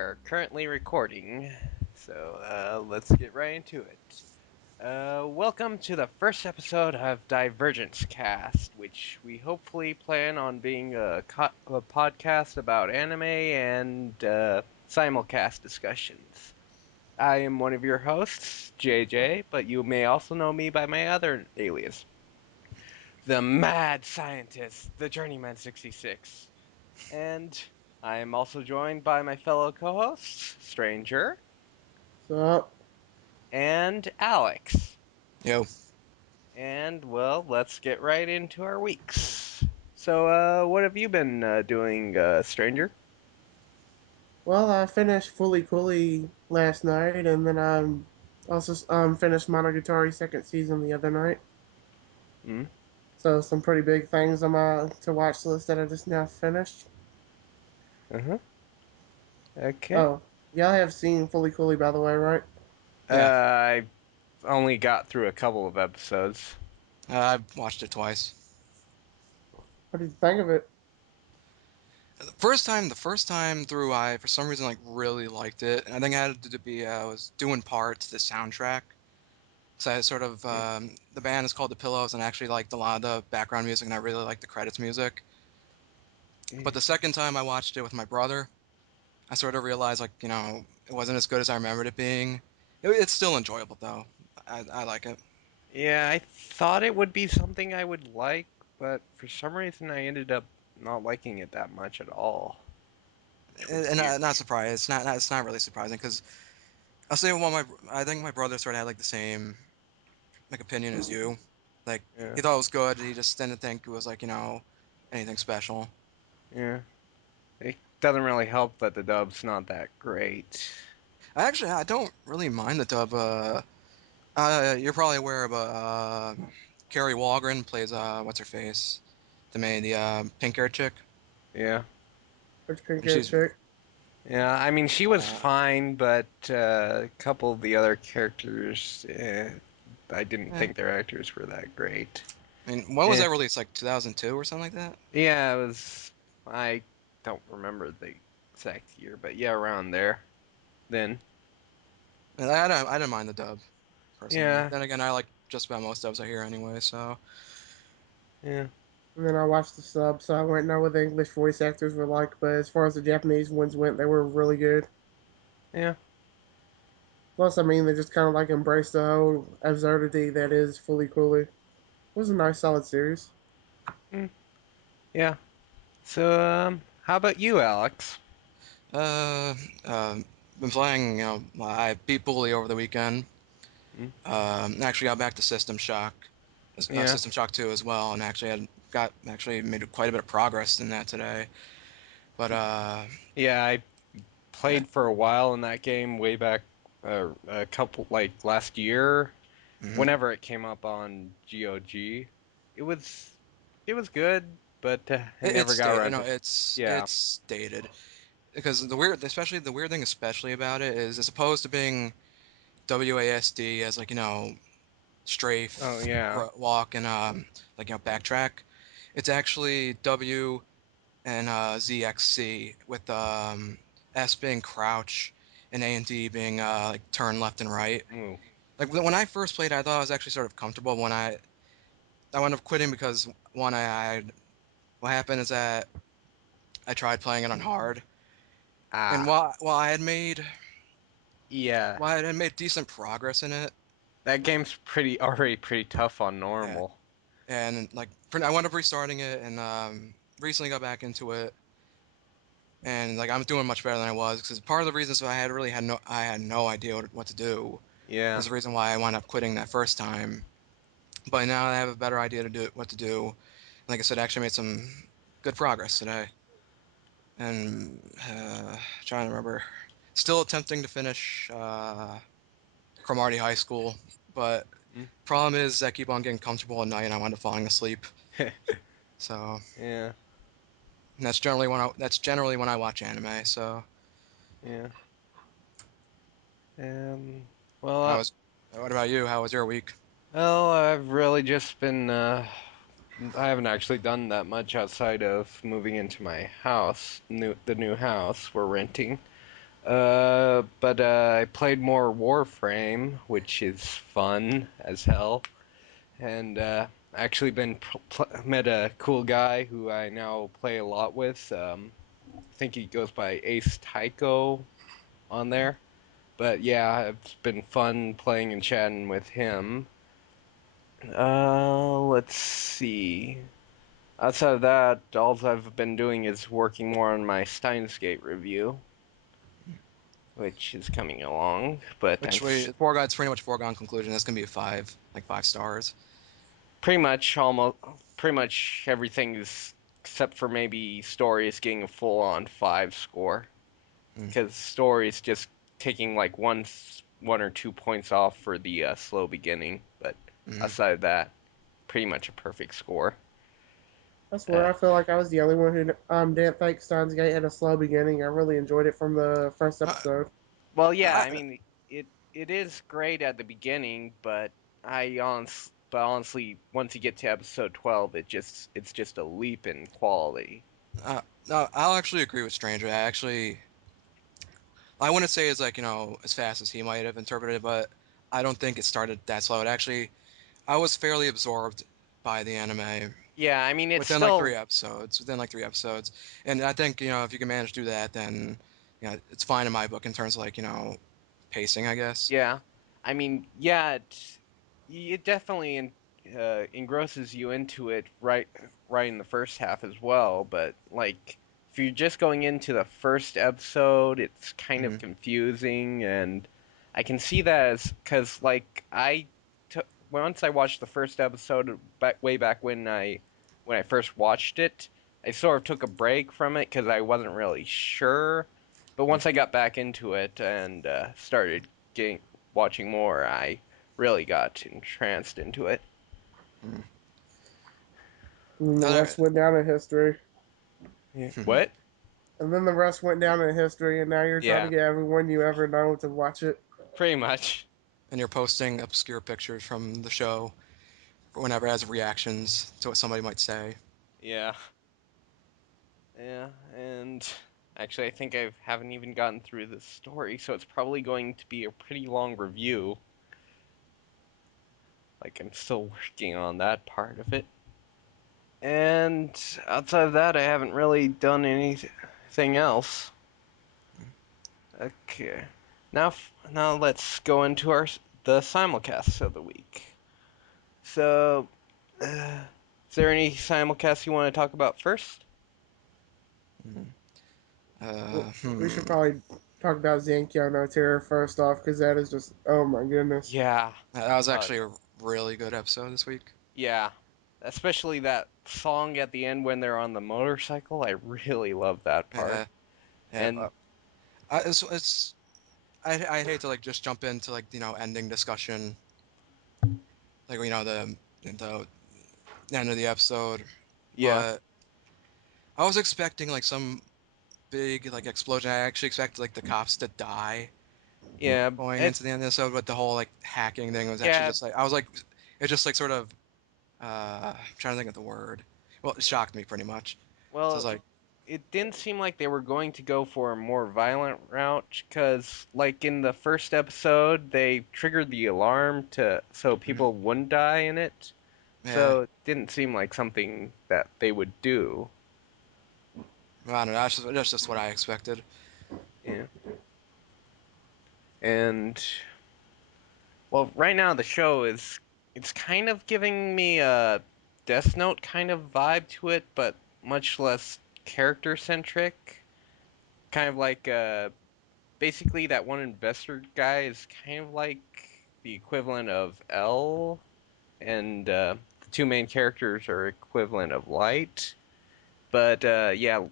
are currently recording, so let's get right into it. Welcome to the first episode of Divergence Cast, which we hopefully plan on being a podcast about anime and simulcast discussions. I am one of your hosts, JJ, but you may also know me by my other alias, the Mad Scientist, the Journeyman 66. And I am also joined by my fellow co-hosts, Stranger So, and Alex. Yo. And well, let's get right into our weeks. So, what have you been doing, Stranger? well, I finished Fully Cooley last night, and then also finished Monogatari second season the other night. Hmm? So some pretty big things on my to watch list that I just now finished. Uh-huh. Okay. Oh, y'all have seen Fully Cooley by the way, right? Yeah. I only got through a couple of episodes. I've watched it twice. What did you think of it? The first time through, I for some reason like really liked it, and I think it had to be I was doing part to the soundtrack. So I sort of Mm, the band is called The Pillows, and I actually liked a lot of the background music, and I really liked the credits music. But mm. the second time I watched it with my brother, I sort of realized like it wasn't as good as I remembered it being. It's still enjoyable though. I like it. Yeah, I thought it would be something I would like, but for some reason I ended up not liking it that much at all, which was And weird. not surprised. It's not really surprising because I'll say I think my brother sort of had like the same like opinion as you. Like Yeah, he thought it was good. He just didn't think it was like anything special. yeah. It doesn't really help that the dub's not that great. I don't really mind the dub. You're probably aware of Carrie Walgren plays what's her face, the pink hair chick. Yeah. Which pink And hair she's chick? Yeah, I mean, she was uh, fine, but a couple of the other characters, I didn't eh. think their actors were that great. I mean, when was Eh, that released? Like 2002 or something like that. yeah, it was. I don't remember the exact year, but yeah, around there. Then, And I didn't mind the dub personally. yeah, Then again, I like just about most dubs I hear anyway. So yeah, And then I watched the sub, so I wouldn't know what the English voice actors were like, but as far as the Japanese ones went, they were really good. yeah, Plus, I mean, they just kind of like embraced the whole absurdity that is Fully Cooley. It was a nice, solid series. mm, yeah. So, how about you, Alex? uh, uh, been playing. I beat Bully over the weekend. Mm, Actually got back to yeah, System Shock 2 as well, and actually made quite a bit of progress in that today. But yeah. I yeah. played for a while in that game way back, a couple like last year, hmm whenever it came up on GOG. It was it was good, but I never it's got dated. around to. Yeah. It's dated because the weird thing especially about it is as opposed to being WASD as like Oh strafe, yeah. walk, and like backtrack. It's actually W and ZXC with S being crouch and A and D being like turn left and right. Ooh. Like when I first played, I thought I was actually sort of comfortable. When I wound up quitting because what happened is that I tried playing it on hard, and Ah. while I had made Yeah. while I had made decent progress in it, That game's already pretty tough on yeah, normal. and like I wound up restarting it and recently got back into it, and like I'm doing much better than I was because part of the reason so I had no idea what to do Yeah. is the reason why I wound up quitting that first time. But now I have a better idea to do what to do. Like I said, I actually made some good progress today, and trying to remember, still attempting to finish Cromartie High School, but Mm. problem is I keep on getting comfortable at night and I wind up falling asleep. So Yeah. and that's generally when I watch anime. So Yeah. Um. Well, how was what about you? How was your week? I've really just been. I haven't actually done that much outside of moving into my house, the new house we're renting. But I played more Warframe, which is fun as hell, and actually been met a cool guy who I now play a lot with. I think he goes by Ace Tycho on there. But yeah, it's been fun playing and chatting with him. Let's see. Outside of that, all I've been doing is working more on my Steins Gate review, which is coming along. But I'm Which way foregone, it's pretty much foregone conclusion. That's gonna be a five, like 5 stars. pretty much almost pretty much everything is except for maybe story is getting a full-on 5 score Mm, because story is just taking like one or 2 points off for the slow beginning. But mm. aside of that, pretty much a perfect score. That's where Uh, I feel like I was the only one who didn't think Steins Gate had a slow beginning. I really enjoyed it from the first I, episode. well, yeah, I, I mean it is great at the beginning, but honestly, once you get to episode 12, it's just a leap in quality. no, I'll actually agree with Stranger. I wouldn't say it's like as fast as he might have interpreted it, but I don't think it started that slow. It actually, I was fairly absorbed by the anime Yeah, I mean it's within like still 3 episodes. Within like 3 episodes, and I think if you can manage to do that, then it's fine in my book in terms of like pacing, I guess. yeah. I mean, yeah, it definitely engrosses you into it right in the first half as well, but like if you're just going into the first episode, it's kind of Hmm. confusing and I can see that as cuz like once I watched the first episode way back when I first watched it, I sort of took a break from it cuz I wasn't really sure. But once I got back into it and started getting watching more, I really got entranced into it. Hmm. And the Another, rest went down in history. Yeah. What? And then the rest went down in history, and now you're trying to Yeah, get everyone you ever know to watch it. pretty much. and you're posting obscure pictures from the show whenever it has reactions to what somebody might say. Yeah, yeah, and actually, I think I haven't even gotten through the story, so it's probably going to be a pretty long review. Like, I'm still working on that part of it. And outside of that, I haven't really done anything else. Okay. Now let's go into the simulcasts of the week. So, is there any simulcasts you want to talk about first? Mhm. We should Hmm. probably talk about Zankyo no Terror first off, because that is just, oh my goodness. Yeah. That was Uh, actually a really good episode this week. yeah. Especially that song at the end when they're on the motorcycle. I really love that part. Yeah, yeah. And It's I hate to like just jump into like ending discussion like the end of the episode, yeah, but I was expecting like some big like explosion. I actually expected like the cops to die yeah, going into the end of the episode, but the whole like hacking thing was actually yeah. just like I was like it just like sort of I'm trying to think of the word. Well, it shocked me pretty much. So I was Well, like, it didn't seem like they were going to go for a more violent route because, like in the first episode, they triggered the alarm to so mhm, people wouldn't die in it. yeah, So it didn't seem like something that they would do. well, I don't know. That's just what I expected. Yeah. And well, right now the show is it's kind of giving me a Death Note kind of vibe to it, but much less character centric. Kind of like basically that one investor guy is kind of like the equivalent of L, and the two main characters are equivalent of Light. But yeah,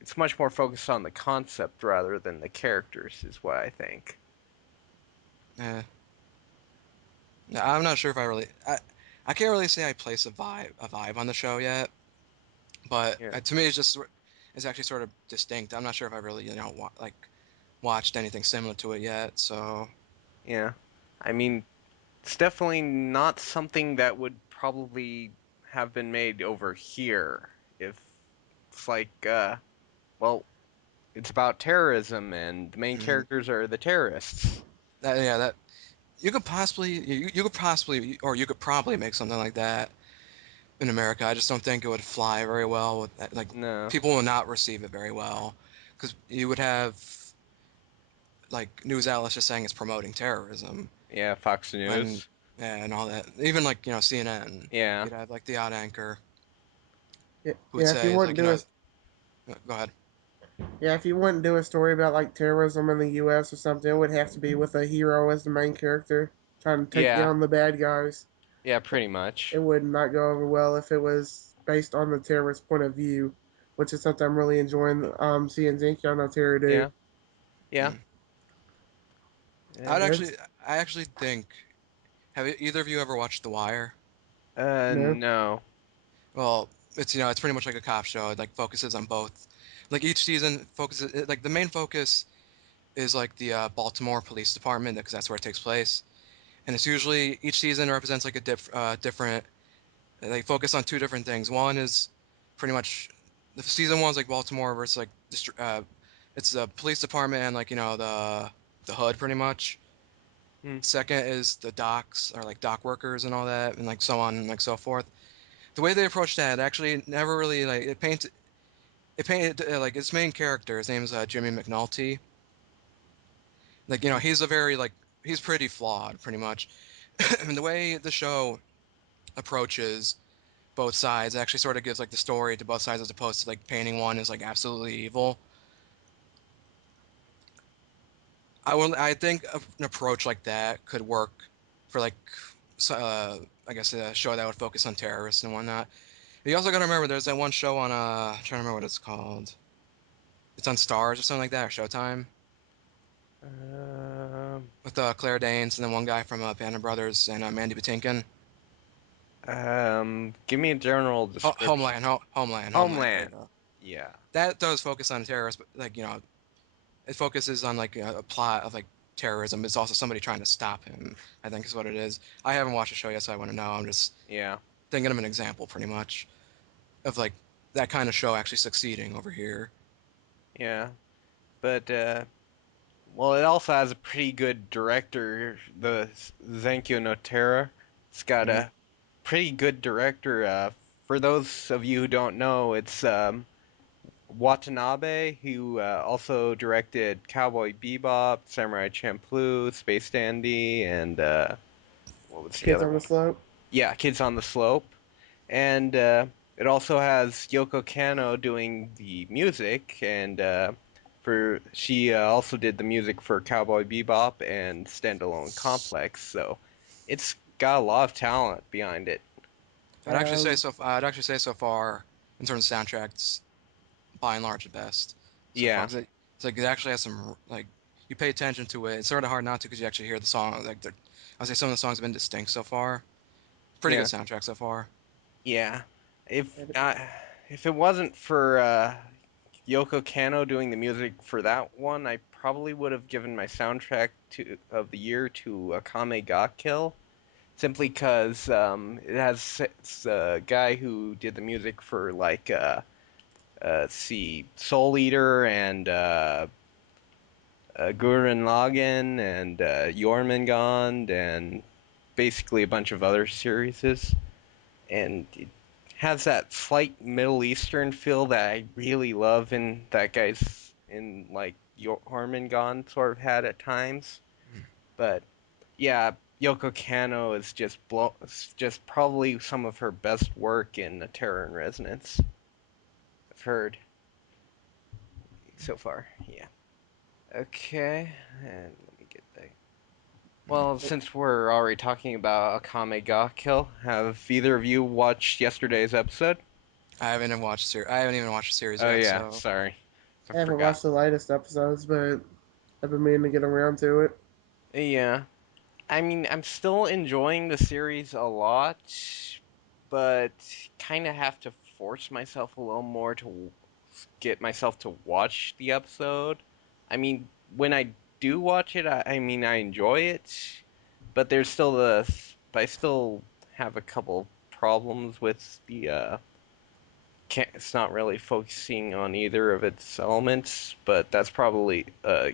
it's much more focused on the concept rather than the characters, is what I think. Yeah, no, I'm not sure if I can't really say I place a vibe on the show yet, but Yeah, to me it's actually sort of distinct. I'm not sure if I really like watched anything similar to it yet. So yeah. I mean, it's definitely not something that would probably have been made over here if it's like well, it's about terrorism, and the main Hmm. characters are the terrorists. Yeah, that you could possibly or you could probably make something like that in America. I just don't think it would fly very well with that. Like No. people will not receive it very well because you would have like news outlets just saying it's promoting terrorism Yeah, Fox when News. yeah, and all that. Even like CNN, Yeah. you'd have like the odd anchor Yeah, who would yeah. If you say it's wouldn't like do a go ahead. Yeah, if you wouldn't do a story about like terrorism in the U.S. or something, it would have to be with a hero as the main character trying to take Yeah. down the bad guys. Yeah, pretty much. It would not go over well if it was based on the terrorist point of view, which is something I'm really enjoying seeing Zenki do. Yeah. Yeah. Hmm. Yeah. It's I actually think have either of you ever watched The Wire? no, No. Well, it's it's pretty much like a cop show. It like focuses on both. Like each season focuses like the main focus is like the Baltimore Police Department because that's where it takes place. And it's usually each season represents like a different. They focus on two different things. One is pretty much the season one's like Baltimore versus like it's the police department and like the hood pretty much. Hmm. Second is the docks or like dock workers and all that and like so on and like so forth. The way they approach that actually never really like it painted like its main character. His name is Jimmy McNulty. Like he's a very like he's pretty flawed pretty much. And the way the show approaches both sides actually sort of gives like the story to both sides as opposed to like painting one as like absolutely evil. I think an approach like that could work for like I guess a show that would focus on terrorists and whatnot. You also got to remember there's that one show on I'm trying to remember what it's called. It's on Stars or something like that or Showtime Um. with Claire Danes and then one guy from Band of Brothers and Mandy Patinkin. Give me a general description. Homeland. There you Homeland. go. Yeah. That does focus on terrorists, but like it focuses on like a plot of like terrorism. It's also somebody trying to stop him. I think is what it is. I haven't watched the show yet, so I want to know. I'm just Yeah. thinking of an example, pretty much, of like that kind of show actually succeeding over here. Yeah. But well, it also has a pretty good director, the Zenkyo no Terra. It's got Hmm. a pretty good director. For those of you who don't know, it's Watanabe, who also directed Cowboy Bebop, Samurai Champloo, Space Dandy, and what was the Kids other on the one? Slope. Yeah, Kids on the Slope. And it also has Yoko Kanno doing the music, and for she also did the music for Cowboy Bebop and Standalone Complex. So it's got a lot of talent behind it. Um, I'd actually say so far in terms of soundtracks, by and large, the best so far Yeah, because it's like it actually has some like you pay attention to it. It's sort of hard not to because you actually hear the song. Like I would say some of the songs have been distinct so far. Pretty good yeah, soundtrack so far. yeah. If and uh, if it wasn't for Yoko Kanno doing the music for that one, I probably would have given my soundtrack to of the year to Akame ga Kill. Simply because it has it's a guy who did the music for like let's see, Soul Eater and Gurren Lagann and Jormungand and basically a bunch of other series, and it has that slight Middle Eastern feel that I really love in that guy's in like Jormungand sort of had at times, but yeah, Yoko Kanno is just probably some of her best work in the Terror and Resonance I've heard so far. Yeah. Okay, and let me get that. Well, since we're already talking about Akame ga Kill, have either of you watched yesterday's episode? I haven't even watched the series Oh yet, yeah, so sorry, I I haven't forgot. watched the latest episodes, but I've been meaning to get around to it. Yeah, I mean, I'm still enjoying the series a lot, but kind of have to force myself a little more to get myself to watch the episode. I mean, when I do watch it, I mean, I enjoy it, but there's still I still have a couple problems with the can't, it's not really focusing on either of its elements, but that's probably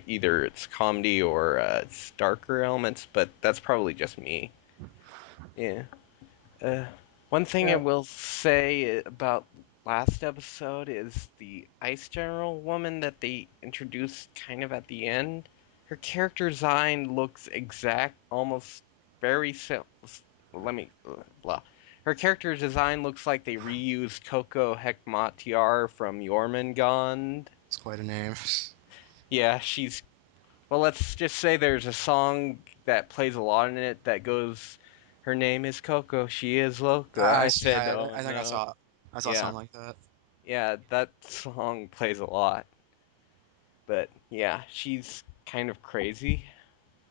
either it's comedy or it's darker elements, but that's probably just me. Yeah. Uh, One thing I Yeah, will say about last episode is the Ice General woman that they introduced kind of at the end. Her character design looks almost very sim. Let me blah. Her character design looks like they reused Koko Hekmatyar from Jormungand. It's quite a name. Yeah, she's well, let's just say there's a song that plays a lot in it that goes, "Her name is Coco, she is loco." I I see. said, I, "Oh I think no." I saw Yeah, something like that. yeah, that song plays a lot. But yeah, she's kind of crazy.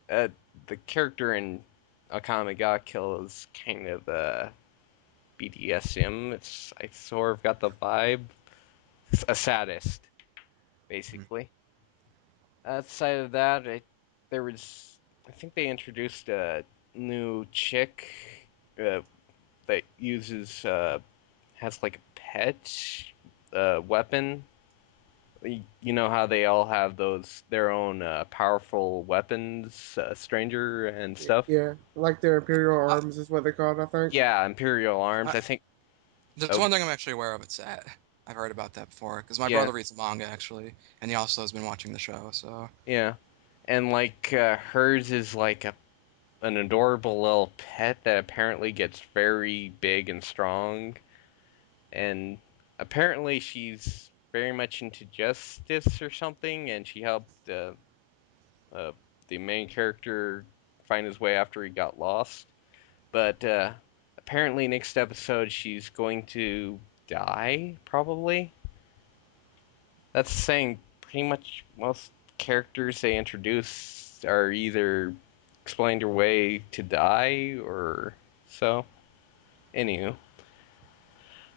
Uh, the character in Akame ga Kill is kind of BDSM. I sort of got the vibe. It's a sadist, Hmm. basically. Outside of that, there was I think they introduced a new chick uh, that uses has like a pet weapon. You know how they all have their own powerful weapons, stranger and stuff. yeah, like their Imperial Uh, Arms is what they're called, I think. Yeah, Imperial I, Arms. I think. there's Oh, one thing I'm actually aware of. It's that I've heard about that before because my yeah, brother reads the manga actually, and he also has been watching the show. So yeah, and like hers is like an adorable little pet that apparently gets very big and strong, and apparently she's very much into justice or something, and she helped uh, the main character find his way after he got lost. But apparently, next episode she's going to die, probably. That's saying pretty much most characters they introduce are either explained their way to die or so. Anywho.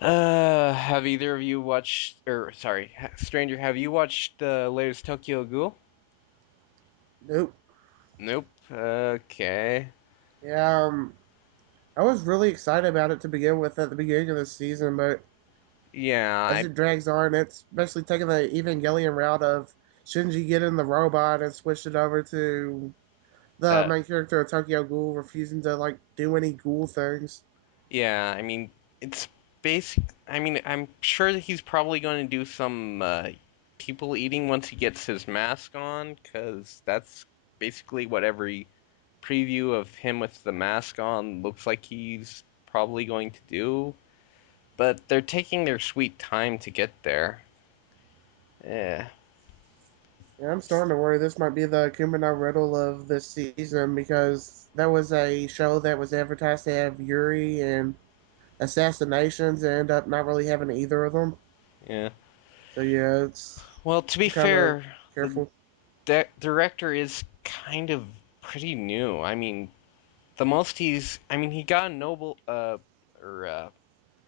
Have either of you watched, or sorry, Stranger, have you watched the latest Tokyo Ghoul? Nope. Nope. Okay. Yeah, I was really excited about it to begin with at the beginning of the season, but Yeah, as I it drags on, it's basically taking the Evangelion route of Shinji getting the robot and switched it over to the uh main character of Tokyo Ghoul refusing to like do any ghoul things. yeah, I mean it's basic. I mean, I'm sure that he's probably going to do some people eating once he gets his mask on, because that's basically what every preview of him with the mask on looks like he's probably going to do. But they're taking their sweet time to get there. Yeah. And I'm starting to worry this might be the Kumino riddle of this season because that was a show that was advertised to have Yuri and assassinations and end up not really having either of them. Yeah. So yeah, it's Well, to be I'm kind of fair, the careful. director is kind of pretty new. I mean, the most I mean, he got a Nobel, or a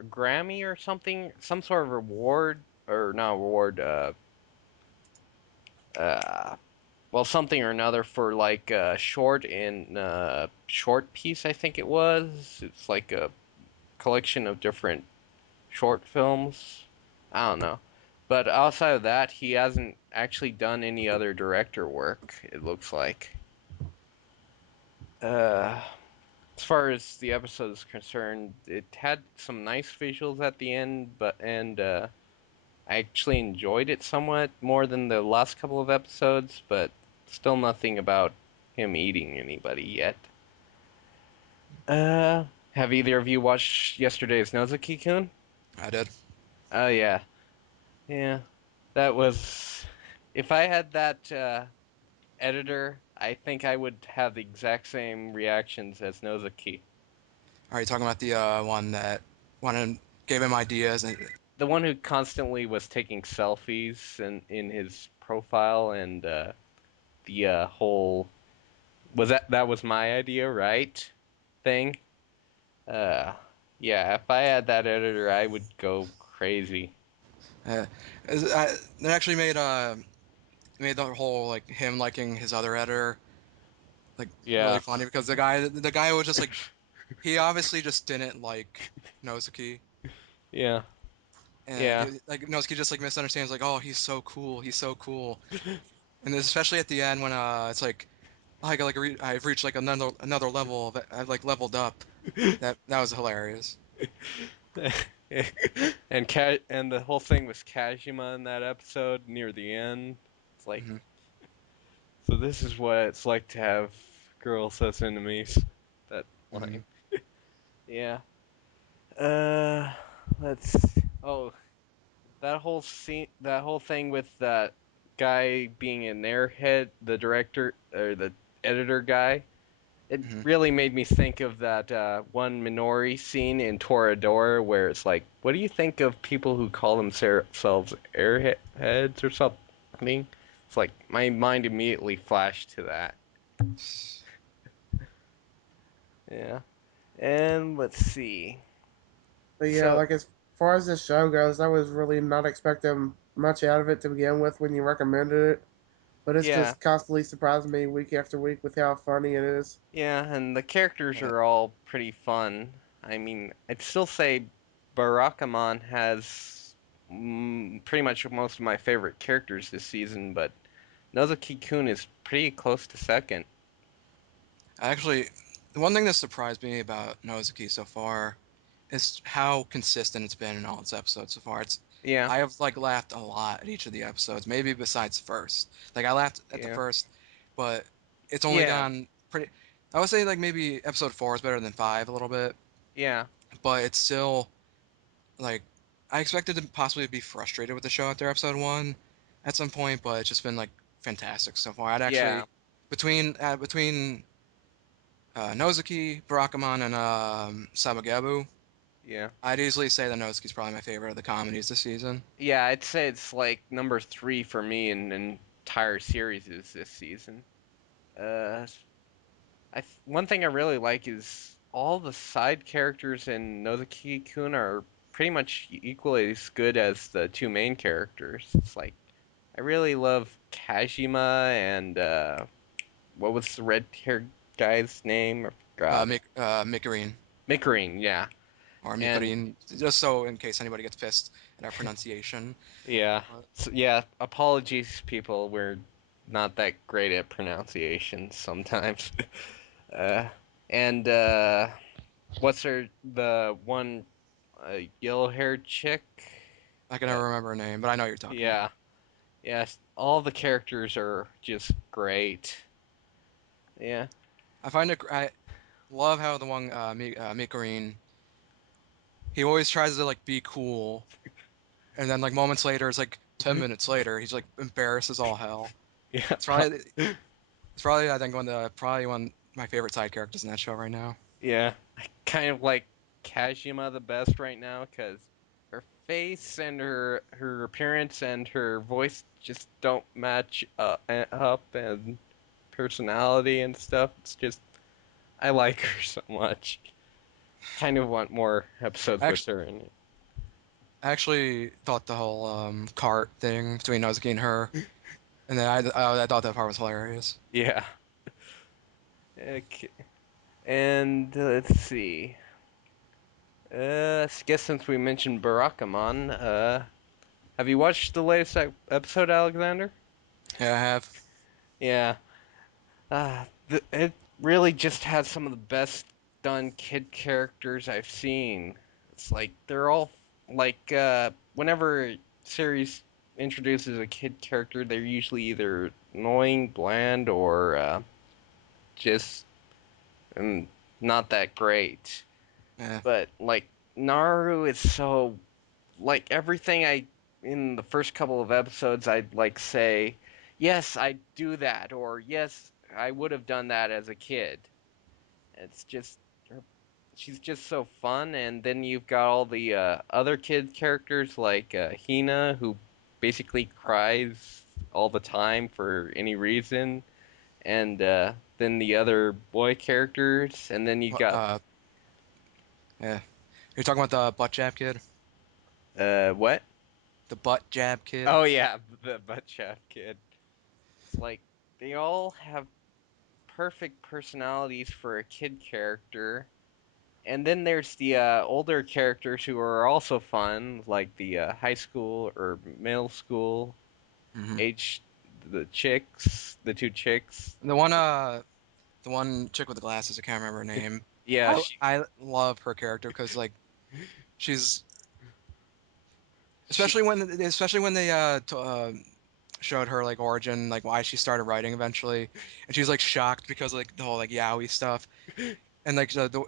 Grammy or something, some sort of reward, or not reward, uh, well, something or another for like a short piece, I think it was. It's like a collection of different short films. I don't know. But outside of that, he hasn't actually done any other director work, it looks like. Uh, as far as the episode is concerned, it had some nice visuals at the end, and I actually enjoyed it somewhat more than the last couple of episodes, but still nothing about him eating anybody yet. Have either of you watched yesterday's Nozaki-kun? I did. Oh yeah, yeah. That was. If I had that editor, I think I would have the exact same reactions as Nozaki. Are you talking about the one that wanted gave him ideas and The one who constantly was taking selfies in his profile, and the whole that was my idea, right? Thing. Uh, yeah. If I had that editor, I would go crazy. uh, it actually made the whole like him liking his other editor like really Yeah. funny because the guy was just like he obviously just didn't like Nozuki, Yeah. and Yeah. like Nosuke just like misunderstands, like, oh, he's so cool, and especially at the end when it's like, oh, I've reached like another level of I've like leveled up. That was hilarious. And the whole thing was Kajima in that episode near the end. It's like, Hmm. so this is what it's like to have girls as enemies. That Hmm. line. Yeah. Uh, let's. Oh, that whole thing with that guy being an airhead, the director or the editor guy. It Hmm. really made me think of that one Minori scene in Toradora where it's like, what do you think of people who call themselves airheads or something? It's like my mind immediately flashed to that. Yeah. And let's see. But yeah, So, like as far as this show goes, I was really not expecting much out of it to begin with when you recommended it. But it's yeah. just constantly surprising me week after week with how funny it is. Yeah, and the characters Yeah. are all pretty fun. I mean, I'd still say Barakamon has pretty much most of my favorite characters this season, but Nozaki-kun is pretty close to second. Actually, the one thing that surprised me about Nozuki so far is how consistent it's been in all its episodes so far. Yeah, I have like laughed a lot at each of the episodes, maybe besides the first. Like I laughed at the yeah, first, but it's only yeah, gone pretty. I would say like maybe episode 4 is better than 5 a little bit, yeah, but it's still like I expected to possibly be frustrated with the show after episode 1 at some point, but it's just been like fantastic so far. I'd yeah, actually between Nozuki, Barakamon, and Sabagebu. yeah. I'd easily say that Nozuki's probably my favorite of the comedies this season. Yeah, I'd say it's like number three for me in an entire series is this season. Uh, one thing I really like is all the side characters in Nozaki-kun are pretty much equally as good as the two main characters. It's like I really love Kajima and what was the red-haired guy's name? I forgot. Mikurin Mikarin, yeah. or And Mikurin, just so in case anybody gets pissed at our pronunciation. yeah, But yeah. Apologies, people. We're not that great at pronunciation sometimes. uh, and what's the one yellow-haired chick? I can Uh, never remember her name, but I know what you're talking yeah, about. yes. All the characters are just great. Yeah, I love how the one Mikurin, he always tries to like be cool, and then like moments later, it's like 10 minutes later, he's like embarrassed as all hell. yeah, It's probably it's probably I think probably one of my favorite side characters in that show right now. yeah. I kind of like Kashima the best right now because her face and her appearance and her voice just don't match up and personality and stuff. It's just I like her so much. Kind of want more episodes with Actually, her in it. I actually thought the whole cart thing between Nozuki and her, and then I thought that part was hilarious. Yeah. Okay. And let's see. I guess since we mentioned Barakamon, have you watched the latest episode, Alexander? Yeah, I have. Yeah. It really just has some of the best done kid characters I've seen. It's like they're all like whenever a series introduces a kid character, they're usually either annoying, bland, or just mm, not that great. Yeah, But like Naru is so like everything I in the first couple of episodes I'd like say, yes, I do that, or yes, I would have done that as a kid. It's just she's just so fun, and then you've got all the other kid characters like Hina, who basically cries all the time for any reason, and then the other boy characters, and then you What, got yeah. You're talking about the butt jab kid, what? the butt jab kid. Oh yeah, the butt shot kid. It's like they all have perfect personalities for a kid character, And then there's the older characters who are also fun, like the high school or middle school Hmm. age, the chicks, the two chicks. The one chick with the glasses, I can't remember her name. Yeah, I I love her character because like she's she, especially when they showed her like origin, like why she started writing eventually, and she's like shocked because like the whole like yaoi stuff, and like the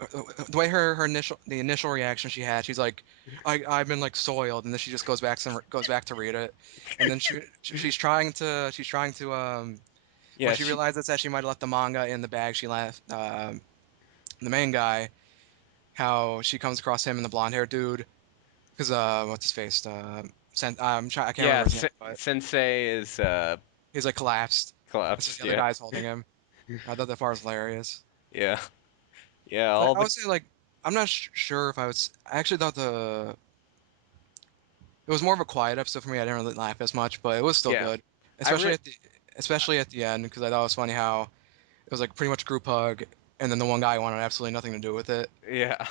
way her the initial reaction she had, she's like, I've been like soiled, and then she just goes back to read it, and then she's trying to when yeah, she she, realizes that she might have left the manga in the bag she left the main guy, how she comes across him and the blonde haired dude, because what's his face, I can't yeah. remember his name, but Sensei is he's like collapsed. And so collapsed. the other Yeah, guy's holding him. I thought that part was hilarious. yeah, yeah. Like, All I the would say like I'm not sure if I was. I actually thought the it was more of a quiet episode for me. I didn't really laugh as much, but it was still yeah. good, I re especially at the end because I thought it was funny how it was like pretty much group hug, and then the one guy wanted absolutely nothing to do with it. yeah.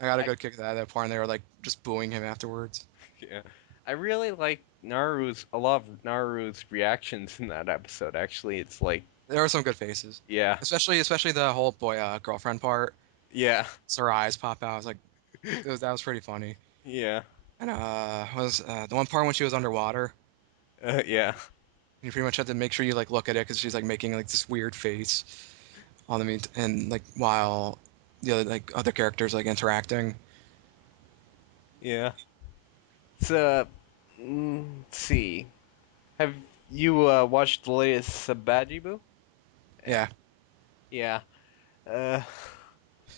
I got a I good kick at that part, and they were like just booing him afterwards. yeah. I really like Naru's a lot of Naru's reactions in that episode. Actually, it's like There were some good faces, yeah, especially the whole boy girlfriend part. yeah, So her eyes pop out. I was like, that was pretty funny. yeah, And was the one part when she was underwater. yeah, You pretty much have to make sure you like look at it because she's like making like this weird face on the mean and like while the other like other characters like interacting. yeah. So, let's see. Have you watched the latest Sabagebu? Yeah, Yeah. Uh,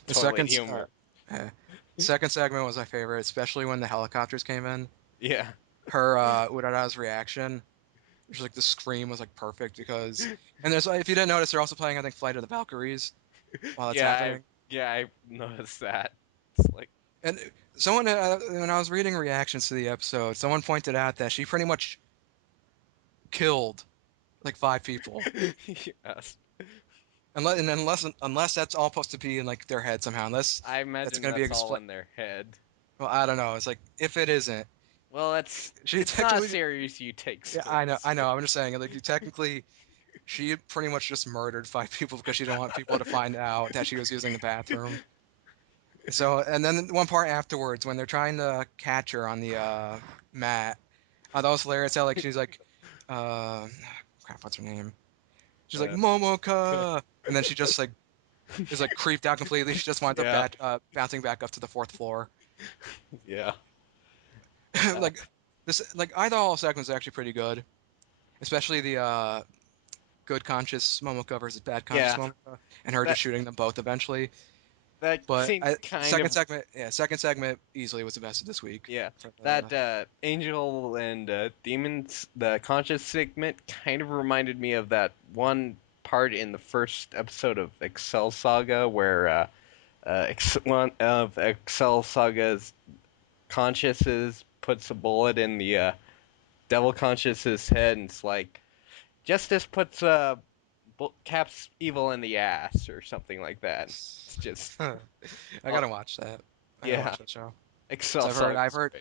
the toilet humor. uh, second segment was my favorite, especially when the helicopters came in. Yeah. Her Urara's reaction, which was like the scream was like perfect because and there's if you didn't notice, they're also playing I think Flight of the Valkyries while it's Yeah, happening. I noticed that. It's like And someone when I was reading reactions to the episode, someone pointed out that she pretty much killed like five people. yes. Unless that's all supposed to be in like their head somehow, unless I that's imagine going to be that's all explained. in their head. Well, I don't know. It's like if it isn't, Well, she it's not a technically. series you take Yeah, I know. I seriously. know. I'm just saying, like, you technically, she pretty much just murdered five people because she didn't want people to find out that she was using the bathroom. So, and then one part afterwards, when they're trying to catch her on the mat, I thought it was hilarious how like she's like, uh, crap, what's her name? She's like Uh, Momoka, and then she just like is like creeped out completely. She just winds up yeah. bouncing back up to the fourth floor. Yeah. Uh, Like this, like I thought all segments were actually pretty good, especially the good conscious Momoka versus bad conscious yeah. Momoka, and her That just shooting them both eventually. that But seemed kind second of segment, yeah, second segment easily was the best of this week. yeah. For That angel and demons, the conscious segment kind of reminded me of that one part in the first episode of Excel Saga where one of Excel Saga's consciouses puts a bullet in the devil conscious's head, and it's like justice puts caps evil in the ass or something like that. It's just I gotta watch that. I gotta yeah, watch that show. Excel So Saga's great.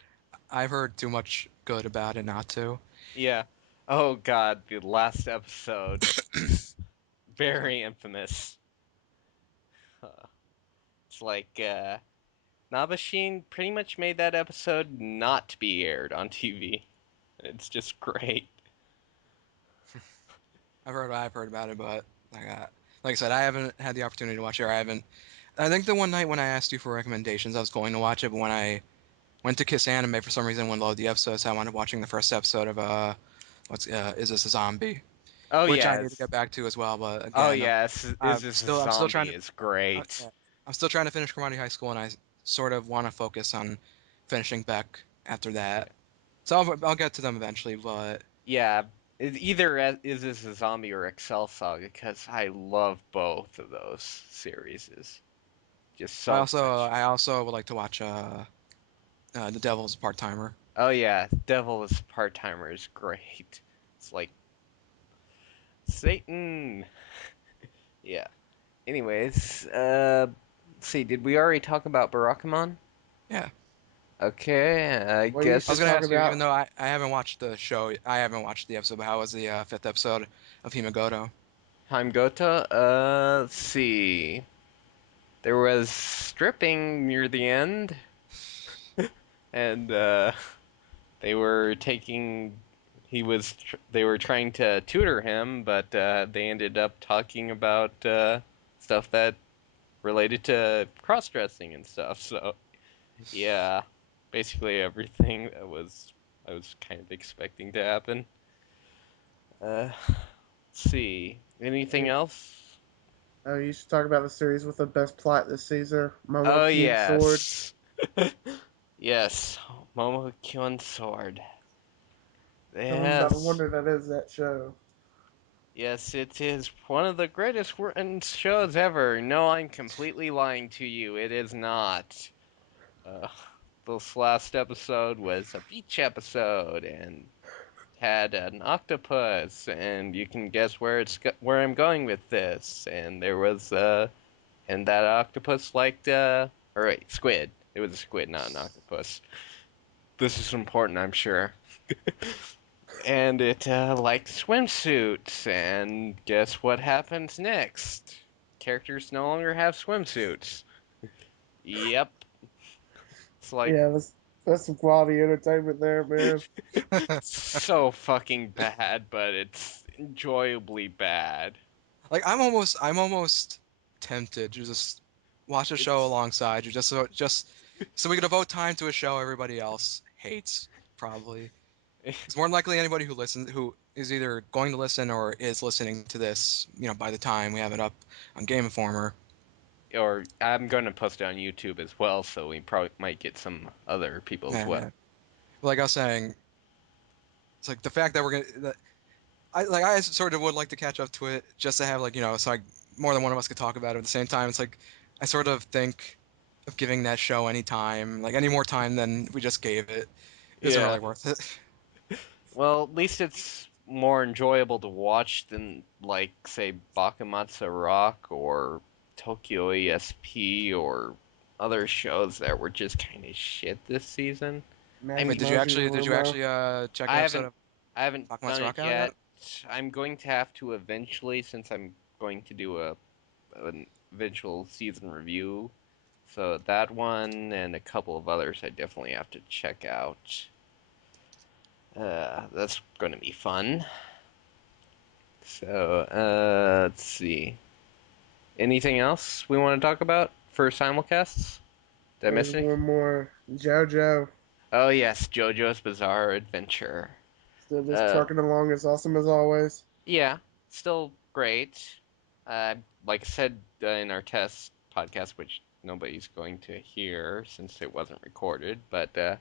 I've heard too much good about it not to. Yeah. Oh God, the last episode is So very infamous. It's like Nabashin pretty much made that episode not to be aired on TV. It's just great. I've heard about it, but like I said, I haven't had the opportunity to watch it. Or I haven't. I think the one night when I asked you for recommendations, I was going to watch it, but when I went to Kiss Anime for some reason, wouldn't load the episode, so I wound up watching the first episode of what's Is This a Zombie? Oh Which I yeah, need to get back to as well. But oh again, yeah. Is this a I'm still trying zombie? to Is yeah, great. I'm still trying to finish Karate High School, and I sort of want to focus on finishing Beck after Yeah. that. So I'll get to them eventually, but Yeah, either is this a zombie or Excel Saga because I love both of those series. Just so much. I also would like to watch The Devil's Part Timer. Oh yeah, Devil is part-timer is great. It's like Satan. Yeah. Anyways, see, did we already talk about Barakamon? Yeah. Okay, I Well, you I was should guess gonna talk ask you, even about. though I haven't watched the show, I haven't watched the episode, but how was the fifth episode of Himegoto? Himegoto. Let's see. There was stripping near the end, and they were taking. They were trying to tutor him, but they ended up talking about stuff that related to cross-dressing and stuff. So yeah, basically everything that was I was kind of expecting to happen. Let's see. Anything else? You should talk about the series with the best plot this season. Momo Oh Kyun Sword. yes. Yes, Momo Kyun Sword. Tell him about the Yes. wonder that is that show. Yes, it is one of the greatest written shows ever. No, I'm completely lying to you. It is not. Uh, this last episode was a beach episode and had an octopus, and you can guess where I'm going with this. And there was and that octopus liked or wait, squid. It was a squid, not an octopus. This is important, I'm sure. And it liked swimsuits, and guess what happens next? Characters no longer have swimsuits. Yep. It's like Yeah, that's some quality entertainment there, man. so fucking bad, but it's enjoyably bad. Like I'm almost tempted to just watch a show It's alongside you, just so we can devote time to a show everybody else hates, probably. Because more than likely anybody who is either going to listen or is listening to this, by the time we have it up on Game Informer. or I'm going to post it on YouTube as well, so we probably might get some other people as Yeah, well. yeah. Like I was saying, it's like the fact that I sort of would like to catch up to it just to have so more than one of us could talk about it at the same time. It's like I sort of think of giving that show any time, like any more time than we just gave it, isn't Yeah. really worth it. Well, at least it's more enjoyable to watch than, like, say, Bakamatsu Rock or Tokyo ESP or other shows that were just kind of shit this season. I Mass Wait, mean, did you Moji. actually check an I episode haven't of I haven't done Bakamatsu it Rock out yet? yet. I'm going to have to eventually, since I'm going to do an eventual season review. So that one and a couple of others I definitely have to check out. That's going to be fun. So, let's see. Anything else we want to talk about for simulcasts? Did I There's miss any? one more. JoJo. Oh yes, JoJo's Bizarre Adventure. Still just Uh, trucking along as awesome as always. yeah, still great. Like I said in our test podcast, which nobody's going to hear since it wasn't recorded, but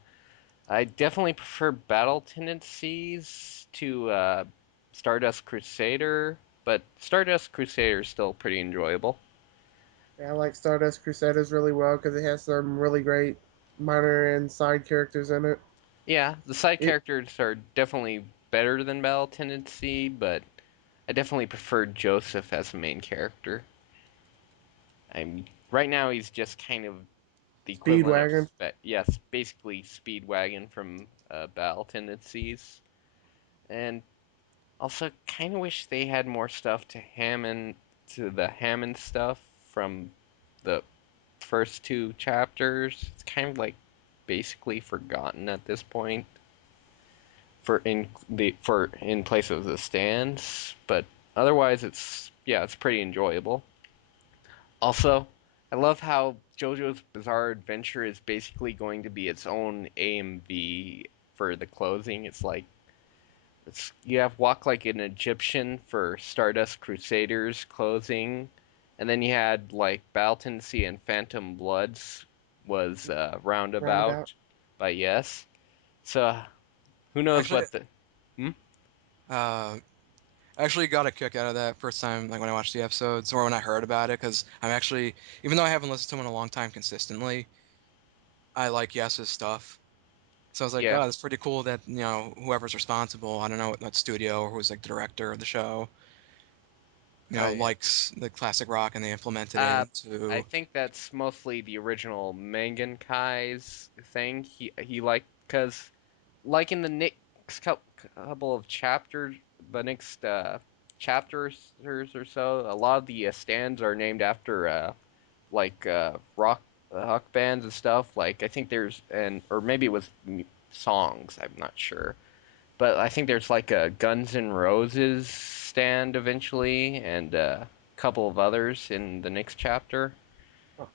I definitely prefer battle tendencies to Stardust Crusader, but Stardust Crusader is still pretty enjoyable. Yeah, I like Stardust Crusaders really well because it has some really great minor and side characters in it. Yeah, the side It characters are definitely better than Battle Tendency, but I definitely prefer Joseph as the main character. I'm right now he's just kind of the equivalent of Speedwagon. yes, basically Speedwagon from Battle Tendencies, and also kind of wish they had more stuff to the Hammond stuff from the first two chapters. It's kind of like basically forgotten at this point. For in place of the stands, but otherwise it's pretty enjoyable. Also, I love how JoJo's Bizarre Adventure is basically going to be its own AMV for the closing. You have Walk Like an Egyptian for Stardust Crusaders closing, and then you had like Battle Sea and Phantom Bloods was Roundabout. Roundabout by Yes. So who knows Actually, what the hmm? uh, I actually got a kick out of that first time, like when I watched the episodes or when I heard about it, because even though I haven't listened to him in a long time consistently, I like Yes's stuff. So I was like, Yeah. oh, that's pretty cool that, whoever's responsible, I don't know what studio or who's like the director of the show, I likes the classic rock and they implemented it uh I into. think that's mostly the original Mangan Kai's thing. He like because like in the next couple of chapters, the next chapters or so, a lot of the stands are named after like rock bands and stuff. Like I think there's an or maybe it was songs. I'm not sure, but I think there's like a Guns N' Roses stand eventually, and a couple of others in the next chapter.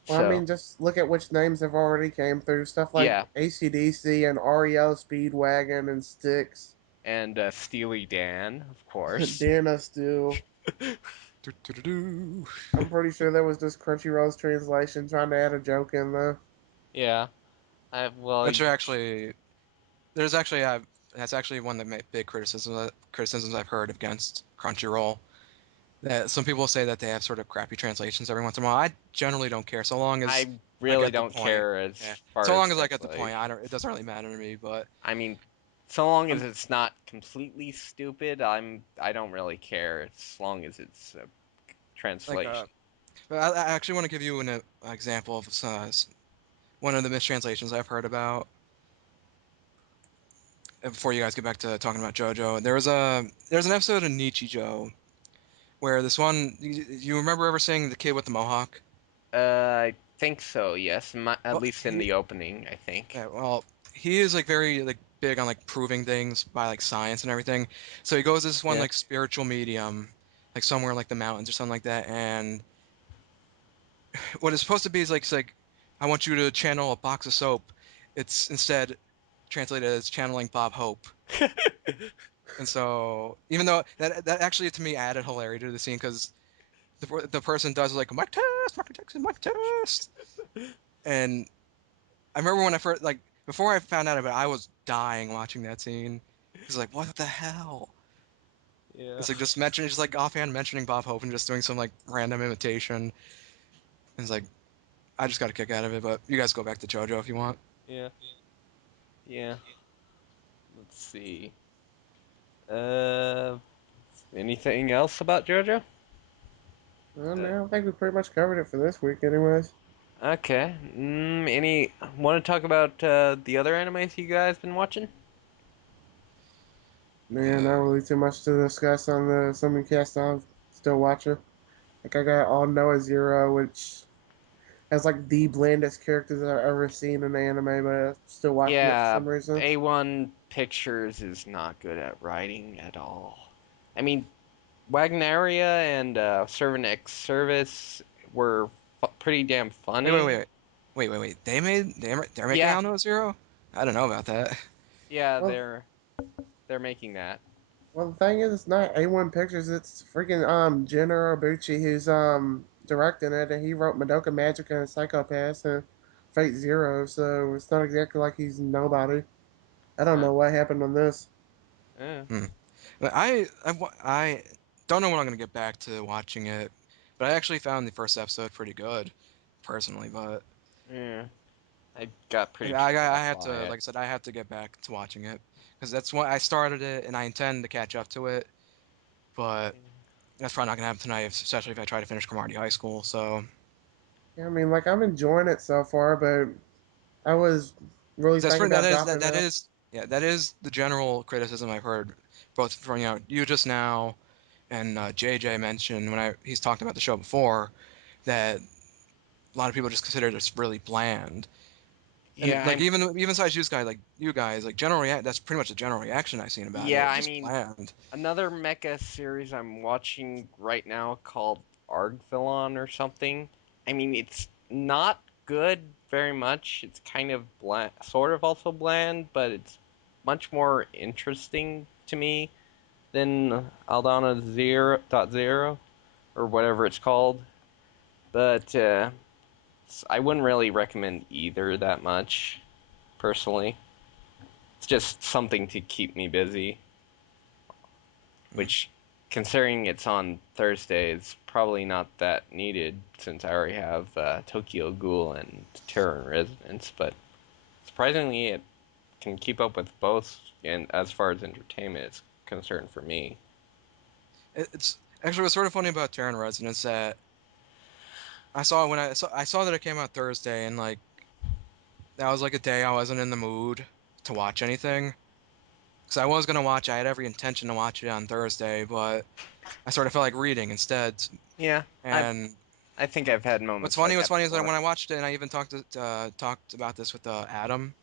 Well, I So mean, just look at which names have already came through. Stuff yeah, like ACDC and REO Speedwagon and Styx. and Steely Dan, of course. Dana Steele. Do-do-do-do. I'm pretty sure that was just Crunchyroll's translation trying to add a joke in there. Yeah, I well, Which are actually there's actually that's actually one of the big criticisms I've heard against Crunchyroll. That some people say that they have sort of crappy translations every once in a while. I generally don't care so long as I I really get the don't point. care as Yeah, far so long as as I get the point, I translation. don't. It doesn't really matter to me. But I mean, so long as I'm it's not completely stupid, I don't really care as long as it's a like translation. but I actually want to give you an example of one of the mistranslations I've heard about. Before you guys get back to talking about JoJo, there's an episode of Nichijou where this one you remember ever seeing the kid with the mohawk? I think so. Yes, at Well, least in the opening, I think. yeah, well, he is like very like big on like proving things by like science and everything. So he goes to this one Yeah. like spiritual medium, like somewhere like the mountains or something like that. And what it's supposed to be is like, it's like I want you to channel a box of soap. It's instead translated as channeling Bob Hope. And so even though that actually to me added hilarity to the scene because the person does like mic test, mic test, mic test, and I remember when I first like before I found out about it, I was dying watching that scene. It's like, what the hell? Yeah. It's like just mentioning, just like offhand mentioning Bob Hope and just doing some like random imitation. It's like I just got a kick out of it. But you guys go back to JoJo if you want. Yeah. Yeah. Let's see. Uh, anything else about JoJo? Well, Uh, man, I think we pretty much covered it for this week, anyways. okay. Any want to talk about the other animes you guys been watching? Man, not Uh, really too much to discuss on the simulcast I'm still watching. Like, I got Aldnoah.Zero, which has like the blandest characters I've ever seen in anime, but I'm still watching it for Yeah, some reason. A1 Pictures is not good at writing at all. I mean, Wagneria and Servant X Service were pretty damn wait, wait, funny. wait, wait. They're making Yeah, Aldnoah.Zero? I don't know about that. yeah, Well, they're making that. well, the thing is, it's not A1 Pictures. It's freaking Jin Urobuchi who's directing it, and he wrote Madoka Magica and Psychopaths and Fate Zero. So it's not exactly like he's nobody. I don't Huh. know what happened on this. Eh, Hmm. But I don't know when I'm gonna get back to watching it, but I actually found the first episode pretty good, personally. But yeah, I got pretty turned I off had by to, it. like I said, I have to get back to watching it because that's why I started it and I intend to catch up to it. But that's probably not gonna happen tonight, especially if I try to finish Cromartie High School. So Yeah, I mean, like I'm enjoying it so far, but I was really that's thinking that about is dropping that out. is yeah, that is the general criticism I've heard, both from you just now and JJ mentioned when I he's talked about the show before that a lot of people just consider this really bland. And Yeah, like even besides you guys like that's pretty much the general reaction I've seen about yeah, it. I Just mean, bland. another mecha series I'm watching right now called Argvilon or something. I mean, it's not good very much. It's kind of bland, sort of also bland, but it's much more interesting to me than Aldana.Zero or whatever it's called. But I wouldn't really recommend either that much, personally. It's just something to keep me busy, Mm. which, considering it's on Thursday, is probably not that needed since I already have Tokyo Ghoul and Terror in Resonance. But surprisingly, it can keep up with both, and as far as entertainment is concerned for me. It's Actually, what's sort of funny about Terran Resonance that I saw when I saw that it came out Thursday, and like that was like a day I wasn't in the mood to watch anything. Because I was gonna watch, I had every intention to watch it on Thursday, but I sort of felt like reading instead. Yeah, And I think I've had moments like what's that funny is that before. when I watched it, and I even talked about this with Adam,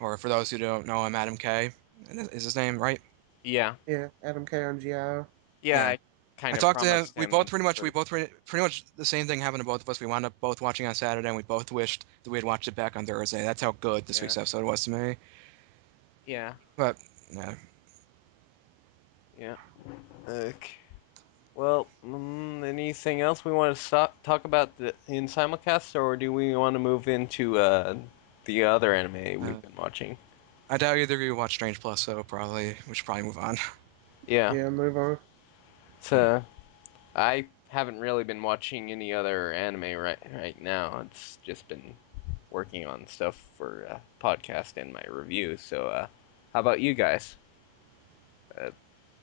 or for those who don't know him, Adam K. Is his name right? Yeah, Yeah, Adam K on GIO. yeah, Yeah. I kind I of talked to him. promised him We for both pretty much the same thing happened to both of us. We wound up both watching on Saturday, and we both wished that we had watched it back on Thursday. That's how good this yeah, week's episode was to me. yeah, But yeah, yeah. Okay. Well, anything else we want to talk about in simulcast, or do we want to move into the other anime uh, we've been watching? I doubt either of you watch Strange Plus, so probably we should probably move on. Yeah. Yeah, move on. So I haven't really been watching any other anime right now. It's just been working on stuff for podcast and my review. So how about you guys? Uh,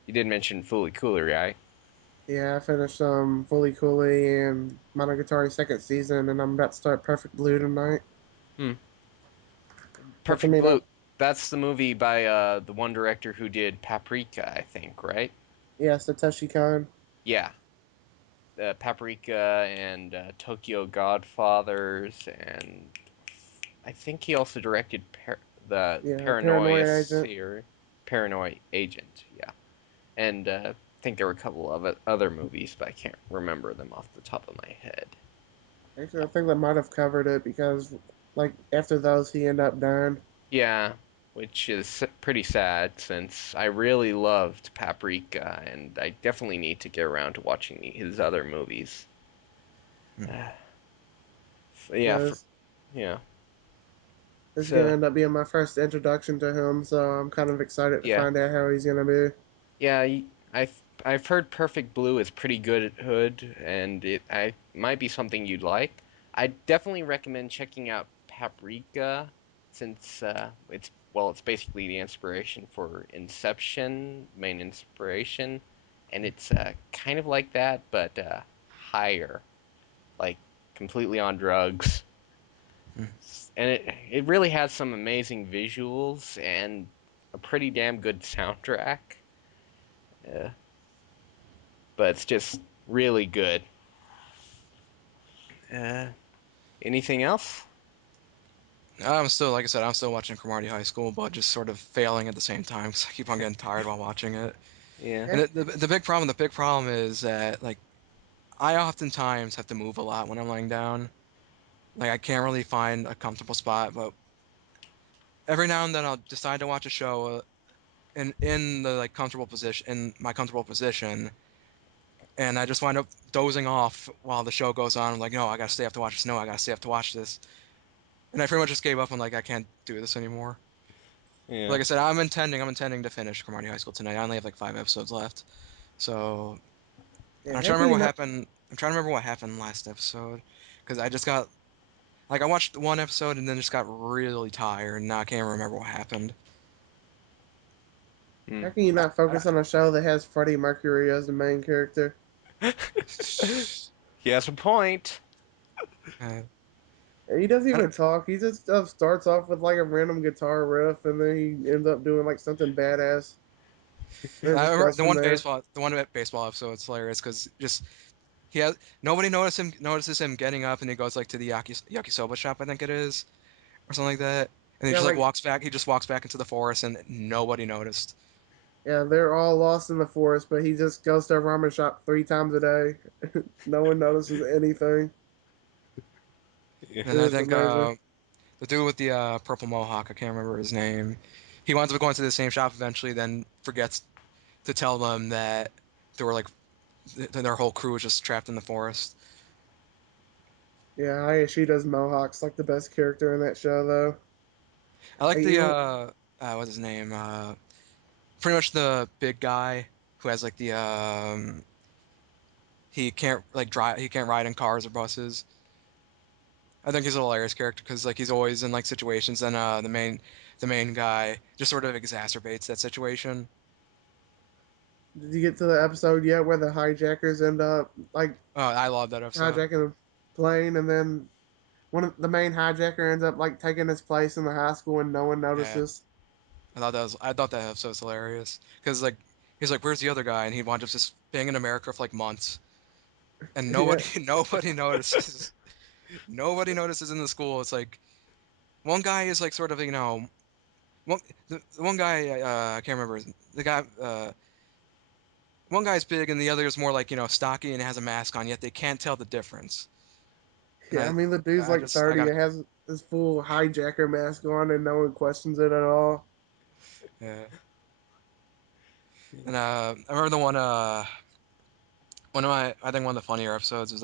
you did mention Fully Cooler, right? Yeah, I finished Fully Cooley and Monogatari second season, and I'm about to start Perfect Blue tonight. Hmm. But to Perfect me, Blue. that That's the movie by the one director who did Paprika, I think, right? yeah, Satoshi Kon. Yeah, Paprika and Tokyo Godfathers, and I think he also directed the Yeah, Paranoia Paranoid Agent. series, Paranoia Agent. Yeah, and I think there were a couple of other movies, but I can't remember them off the top of my head. Actually, I think that might have covered it because, like, after those, he ended up dying. Yeah, which is pretty sad since I really loved Paprika, and I definitely need to get around to watching his other movies. Yeah, Because yeah. this is gonna So end up being my first introduction to him, so I'm kind of excited to yeah, find out how he's gonna be. yeah. I've heard Perfect Blue is pretty good, and it I might be something you'd like. I definitely recommend checking out Paprika since it's basically the inspiration for Inception, main inspiration, and it's kind of like that but higher, like completely on drugs. And it really has some amazing visuals and a pretty damn good soundtrack. Uh, but it's just really good. Uh, anything else? I'm still, like I said, I'm still watching Cromartie High School, but just sort of failing at the same time because I keep on getting tired while watching it. Yeah. And Heck, the big problem is that like I oftentimes have to move a lot when I'm laying down. Like I can't really find a comfortable spot, but every now and then I'll decide to watch a show in the like comfortable position in my comfortable position, and I just wind up dozing off while the show goes on. I'm like, no, I gotta stay up to watch this. No, I gotta stay up to watch this. And I pretty much just gave up. I'm like, I can't do this anymore. Yeah. Like I said, I'm intending to finish Cromartie High School tonight. I only have like 5 episodes left, so yeah, I'm trying to heck, remember you what know, happened. I'm trying to remember what happened last episode because I just got like I watched one episode and then just got really tired, and now I can't remember what happened. Mm. how can you not I, focus on a show that has Freddie Mercury as the main character? He has a point. uh, And he doesn't I, even talk. He just starts off with like a random guitar riff, and then he ends up doing like something badass, and it I just remember goes from there. the one baseball episode. It's hilarious because just he has notices him getting up and he goes like to the yakisoba shop, I think it is, or something like that, and he Yeah, just like like walks back. He just walks back into the forest and nobody noticed. yeah, they're all lost in the forest, but he just goes to a ramen shop 3 times a day. No one notices anything. Yeah. It And I is think amazing. the dude with the purple mohawk, I can't remember his name. He winds up going to the same shop eventually, then forgets to tell them that there were like their whole crew was just trapped in the forest. Yeah, Hayashida's Mohawk's like the best character in that show, though. I like Like, the even what's his name? Pretty much the big guy who has like the he can't like drive, he can't ride in cars or buses. I think he's a hilarious character because like he's always in like situations, and the main guy just sort of exacerbates that situation. Did you get to the episode yet where the hijackers end up like Oh, I love that episode. hijacking a plane, and then one of the main hijacker ends up like taking his place in the high school and no one Yeah, notices? I thought that episode was hilarious because like he's like, "Where's the other guy?" And he winds up just being in America for like months, and Yeah, nobody notices. Nobody notices in the school. It's like one guy is like sort of one the one guy I can't remember the guy one guy's big and the other is more like stocky and has a mask on, yet they can't tell the difference. And yeah. I mean, the dude's like I 30 got and has his full hijacker mask on, and no one questions it at all. yeah. And I remember the one of my I think one of the funnier episodes was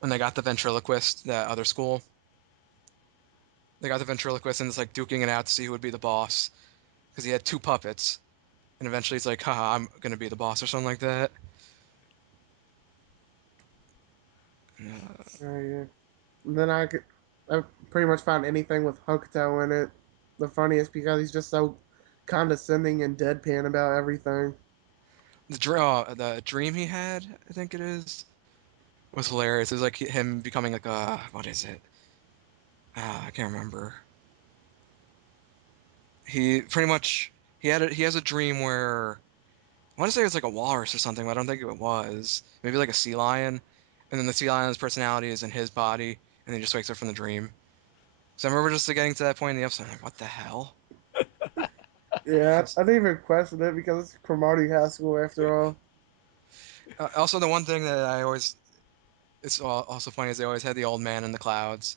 when they got the ventriloquist that other school. They got the ventriloquist and it's like duking it out to see who would be the boss because he had two puppets. And eventually he's like, haha, I'm gonna be the boss or something like that. Uh, Yeah. And then I pretty much found anything with Hokuto in it the funniest because he's just so condescending and deadpan about everything. the dream he had, I think it is, was hilarious. It was like him becoming like a what is it? I can't remember. He pretty much he has a dream where I want to say it was like a walrus or something, but I don't think it was. Maybe like a sea lion, and then the sea lion's personality is in his body, and he just wakes up from the dream. So I remember just getting to that point in the episode, like, what the hell? Yeah, I didn't even question it because it's Cromartie High School after all. Also, the one thing that I always also funny is they always had the old man in the clouds.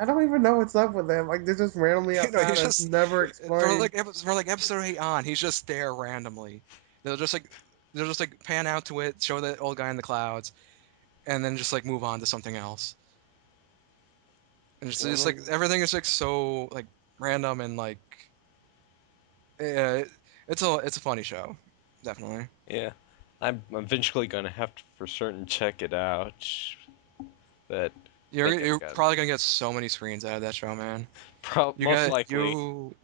I don't even know what's up with them. Like they're just randomly outside. He's That's just never explained. for like episode 8 on, he's just there randomly. They'll just like they'll just like pan out to it, show the old guy in the clouds, and then just like move on to something else. And just like Yeah, everything is like so like random and like yeah, it's a funny show, definitely. Yeah, I'm eventually gonna have to for certain check it out. But I think I've You're got probably gonna get so many screens out of that show, man. You most get likely. you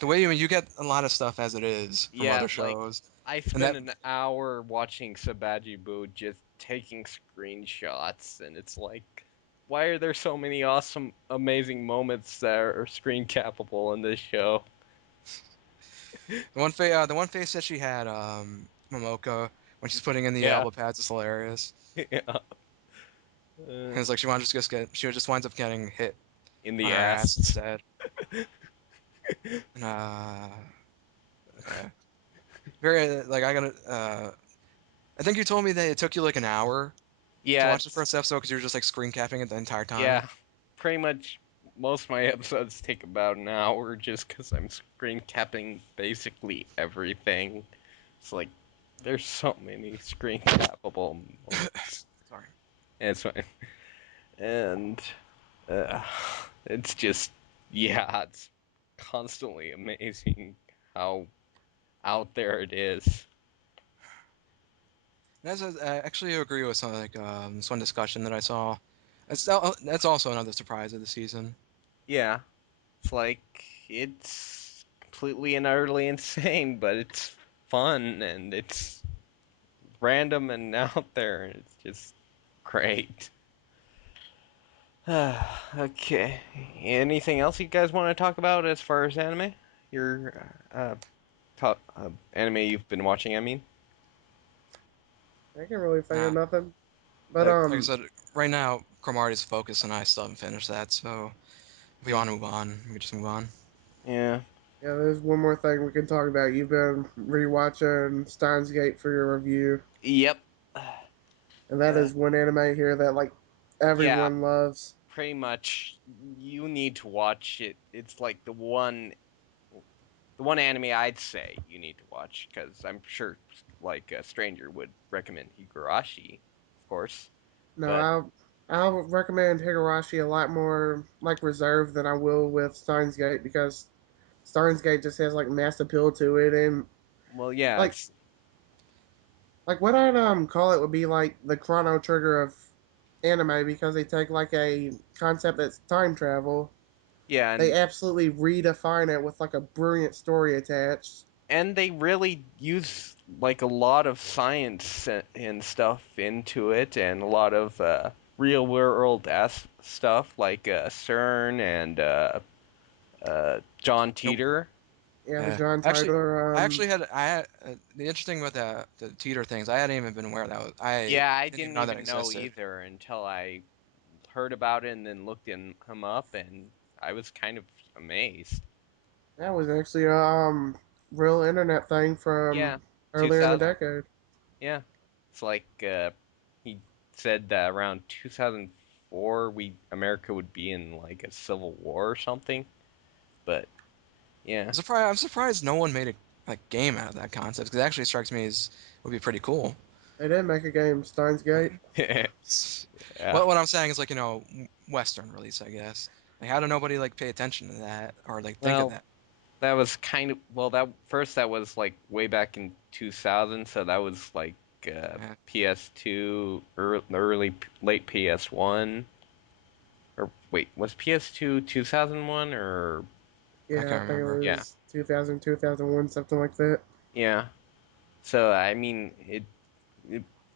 the way you get a lot of stuff as it is from Yeah, other like shows, I and spent that an hour watching Sabagebu just taking screenshots, and it's like, why are there so many awesome, amazing moments that are screen capable in this show? the one face that she had, Momoko, when she's putting in the Yeah, elbow pads is hilarious. yeah. And Uh, it's like she just winds up getting hit in on the her ass ass. instead. And, okay. Very like I gotta. I think you told me that it took you like an hour to Yeah, watch the it's first episode because you were just like screen capping it the entire time. yeah. Pretty much most of my episodes take about an hour just because I'm screen capping basically everything. It's like there's so many screen cappable moments. Sorry. And it's fine. And uh, it's just yeah, it's constantly amazing how out there it is. I actually agree with some like this one discussion that I saw. That's also another surprise of the season. Yeah, it's like it's completely and utterly insane, but it's fun and it's random and out there, and it's just great. Okay. Anything else you guys want to talk about as far as anime? Your top anime you've been watching, I mean. I can't really think of Nah, nothing. But like I said, right now Cromartie's focus and I still haven't finished that. So if we Hmm. want to move on, we can just move on. Yeah. yeah, there's one more thing we can talk about. You've been rewatching Steins Gate for your review, Yep. and that Uh, is one anime here that like yeah, everyone loves. pretty much. You need to watch it. It's like the one anime I'd say you need to watch because I'm sure like a stranger would recommend Higurashi, of course. No, But I'll recommend Higurashi a lot more like reserved than I will with Steins Gate because Steins Gate just has like mass appeal to it, and well, yeah, like it's what I'd call it would be like the Chrono Trigger of anime because they take like a concept that's time travel, yeah, they and absolutely redefine it with like a brilliant story attached. and they really use like a lot of science and stuff into it, and a lot of real world stuff like CERN and John Teeter. Yeah, Yeah. John Actually, Titor. I had the interesting with the teeter things. I hadn't even been aware that was. I Yeah, I didn't even didn't know that even know existed. either until I heard about it and then looked him up, and I was kind of amazed. That was actually a real internet thing Yeah, from earlier in the 2000. decade. Yeah, it's like he said that around 2004 we America would be in like a civil war or something. But yeah, I'm surprised no one made a like game out of that concept because it actually strikes me as would be pretty cool. They did make a game, Steins Gate. yeah. What I'm saying is like Western release, I guess. Like how did nobody like pay attention to that or like think of Well, that? that was kind of that first that was like way back in 2000, so that was like Yeah, PS2, early late PS1. Or wait, was PS2 2001 or I Yeah, I can't think it remember. yeah, was 2000, 2001, something like that. yeah. So I mean, it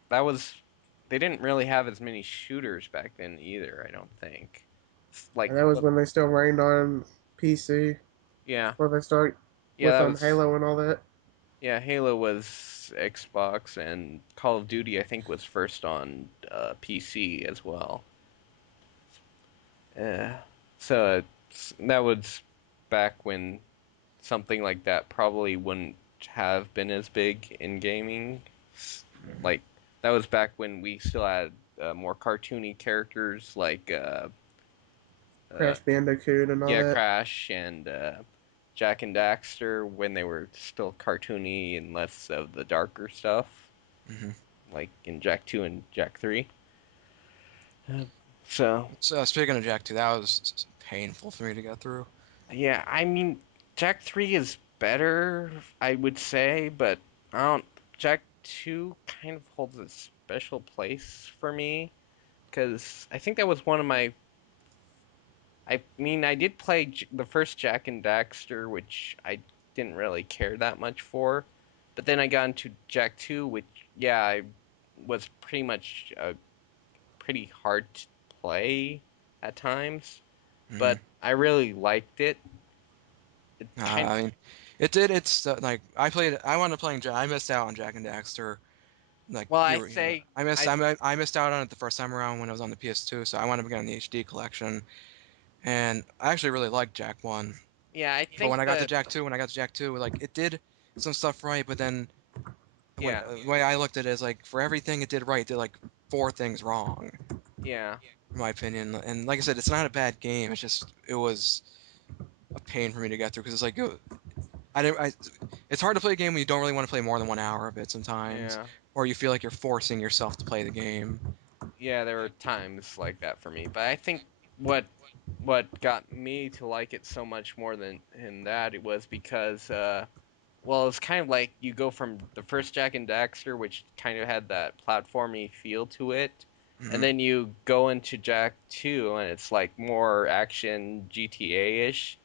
that was they didn't really have as many shooters back then either, I don't think. Like And that was what when they still rained on PC yeah. before they start Yeah, with that was Halo and all that. yeah, Halo was Xbox and Call of Duty I think was first on PC as well. Uh, so that was back when something like that probably wouldn't have been as big in gaming. Mhm. Like that was back when we still had more cartoony characters like uh, Crash Bandicoot and all yeah, that. Crash and Jack and Daxter when they were still cartoony and less of the darker stuff, Mhm. like in Jack 2 and Jack 3. Uh, so, So speaking of Jack 2, that was painful for me to get through. yeah, I mean, Jack 3 is better, I would say, but I don't. Jack 2 kind of holds a special place for me because I think that was one of my. I mean, I did play the first Jack and Daxter, which I didn't really care that much for, but then I got into Jack 2, which, yeah, I was pretty much pretty hard to play at times, Mhm. but I really liked it. It kind I mean, it did. It's like I played. I wanted playing. I missed out on Jack and Daxter. Like well, you were, yeah. I I missed out on it the first time around when it was on the PS2. So I wanted to get on the HD collection, and I actually really liked Jack One. yeah, I But think that When I got to Jack 2, like it did some stuff right, but then yeah, the way I looked at it is like for everything it did right, it did like four things wrong, yeah, in my opinion. And like I said, it's not a bad game. It's just it was a pain for me to get through because it's like I didn't. It's hard to play a game when you don't really want to play more than 1 hour of it sometimes, yeah. or you feel like you're forcing yourself to play the game. Yeah, there were times like that for me, but I think what what got me to like it so much more than that it was because well, it's kind of like you go from the first Jack and Daxter, which kind of had that platformy feel to it, and Hmm. then you go into Jack 2 and it's like more action GTA-ish,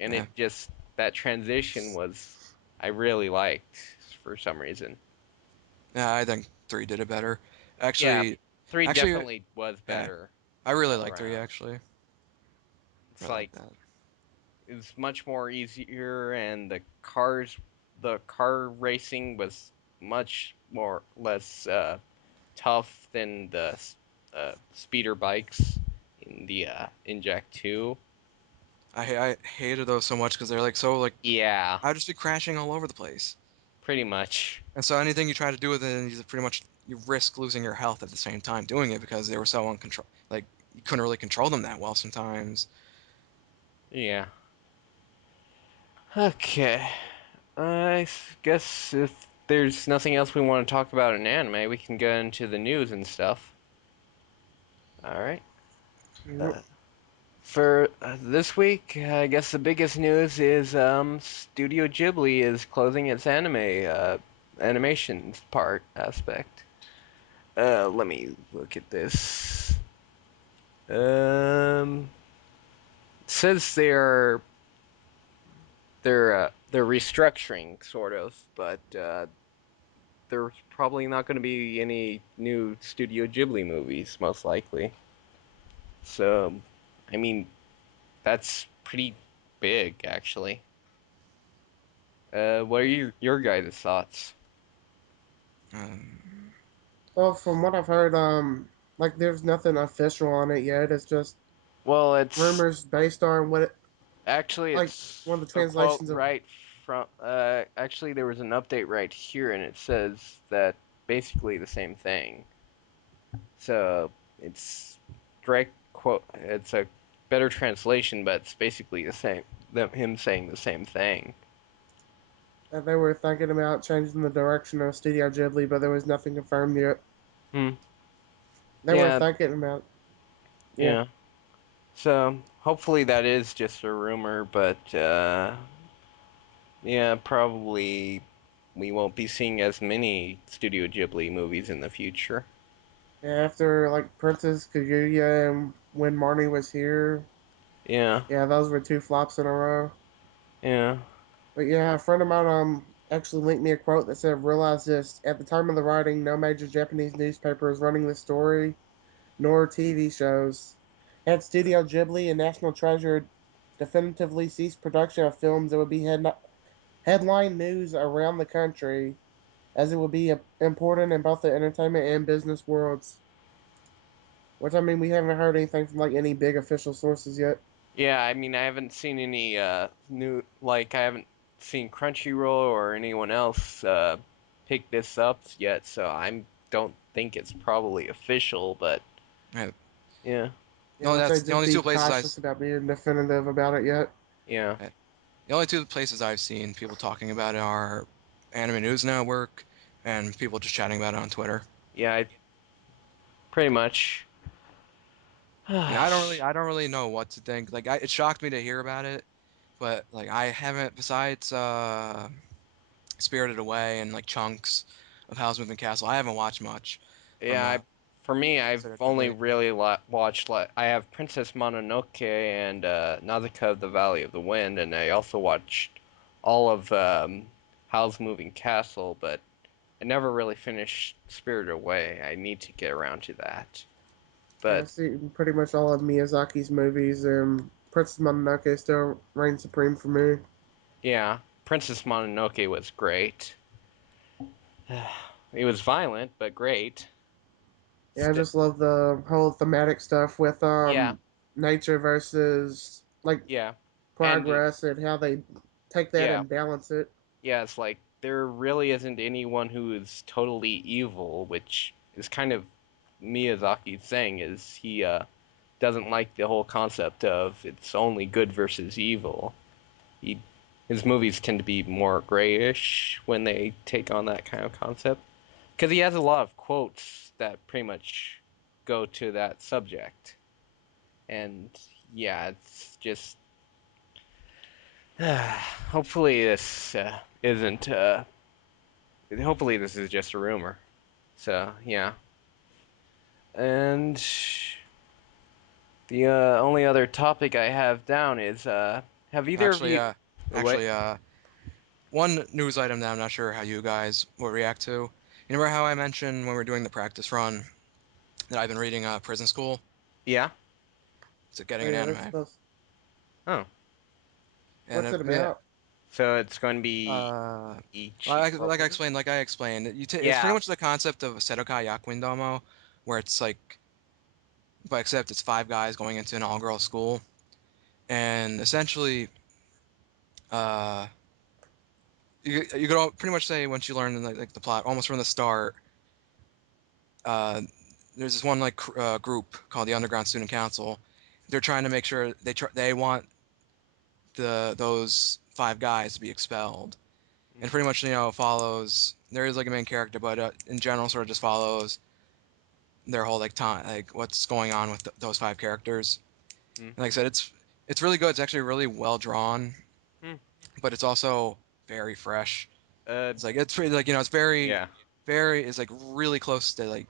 and Yeah. it just that transition was I really liked for some reason. Yeah, I think 3 did it better. Yeah, Actually, 3 actually, definitely was yeah, better I really all like 3 around. actually. It's Really like like that. it's much more easier, and the car racing was much more less tough than the speeder bikes in the in Jack 2. I hated those so much because they're like so like Yeah, I'd just be crashing all over the place. pretty much. And so anything you try to do with it, you pretty much you risk losing your health at the same time doing it because they were so uncontrol. Like you couldn't really control them that well sometimes. Yeah. Okay. Guess if there's nothing else we want to talk about in anime, we can go into the news and stuff. All right. Yep. Uh, For this week, I guess the biggest news is Studio Ghibli is closing its animations part aspect. Let me look at this. It says they're they're restructuring sort of, but there's probably not going to be any new Studio Ghibli movies, most likely. So, I mean, that's pretty big, actually. What are your guys' thoughts? Um, Well, from what I've heard, like there's nothing official on it yet. It's just Well, it's rumors based on what it, actually like it's one of the a quote translations of. right from. Actually, there was an update right here, and it says that basically the same thing. So it's direct quote. It's a better translation, but it's basically the same. Him saying the same thing. They were thinking about changing the direction of Studio Ghibli, but there was nothing confirmed yet. Hmm. They were Yeah. thinking about, yeah, Yeah. So hopefully that is just a rumor, but yeah, probably we won't be seeing as many Studio Ghibli movies in the future. yeah. After like Princess Kaguya and when Marnie was here, Yeah. yeah, those were two flops in a row. Yeah. But yeah, a friend of mine actually linked me a quote that said, "Realize this: at the time of the writing, no major Japanese newspaper is running the story, nor TV shows. Had Studio Ghibli and National Treasure definitively ceased production of films, it would be headline news around the country, as it would be important in both the entertainment and business worlds." Which I mean, we haven't heard anything from like any big official sources yet. Yeah, I mean I haven't seen any new like I haven't seen Crunchyroll or anyone else pick this up yet, so I don't think it's probably official, but yeah, yeah. Yeah, but they the just only be two places cautious about being definitive about it yet. Yeah. yeah, the only two places I've seen people talking about it are Anime News Network and people just chatting about it on Twitter. Yeah, pretty much. And I don't really know what to think. Like, it shocked me to hear about it, but like, I haven't besides Spirited Away and like chunks of Howl's Moving Castle. I haven't watched much from Yeah, for me, I've Studio only Ghibli. really watched like I have Princess Mononoke and Nausicaa of the Valley of the Wind, and I also watched all of Howl's Moving Castle, but I never really finished Spirited Away. I need to get around to that. Yeah, I But see pretty much all of Miyazaki's movies, and Princess Mononoke still reigns supreme for me. yeah, Princess Mononoke was great. It was violent, but great. Yeah, I St just love the whole thematic stuff with yeah, nature versus like yeah, and progress and how they take that yeah, and balance it. yeah, it's like there really isn't anyone who is totally evil, which is kind of Miyazaki's thing is he doesn't like the whole concept of it's only good versus evil. He his movies tend to be more grayish when they take on that kind of concept because he has a lot of quotes that pretty much go to that subject. And yeah, it's just hopefully this isn't hopefully this is just a rumor. So yeah, and the only other topic I have down is have either of Actually, you what? actually, one news item that I'm not sure how you guys will react to. You remember how I mentioned when we were doing the practice run that I've been reading Prison School? Yeah. It's Oh getting an yeah, that's anime, supposed. Oh, and What's it yeah, about? so it's going to be uh, like Ichikoku. like I explained, it's pretty Yeah. much the concept of Sedokai Yakuin where it's like, but except it's five guys going into an all-girl school, and essentially, uh, you could all pretty much say once you learn like the plot almost from the start. Uh, there's this one like group called the Underground Student Council. They're trying to make sure they want those five guys to be expelled, and pretty much follows. There is like a main character, but in general, sort of just follows their whole like time, like what's going on with those five characters. And like I Mm-hmm. said, it's really good. It's actually really well drawn, Hmm. but it's also very fresh. Uh, It's like it's pretty like it's yeah. very it's like really close to like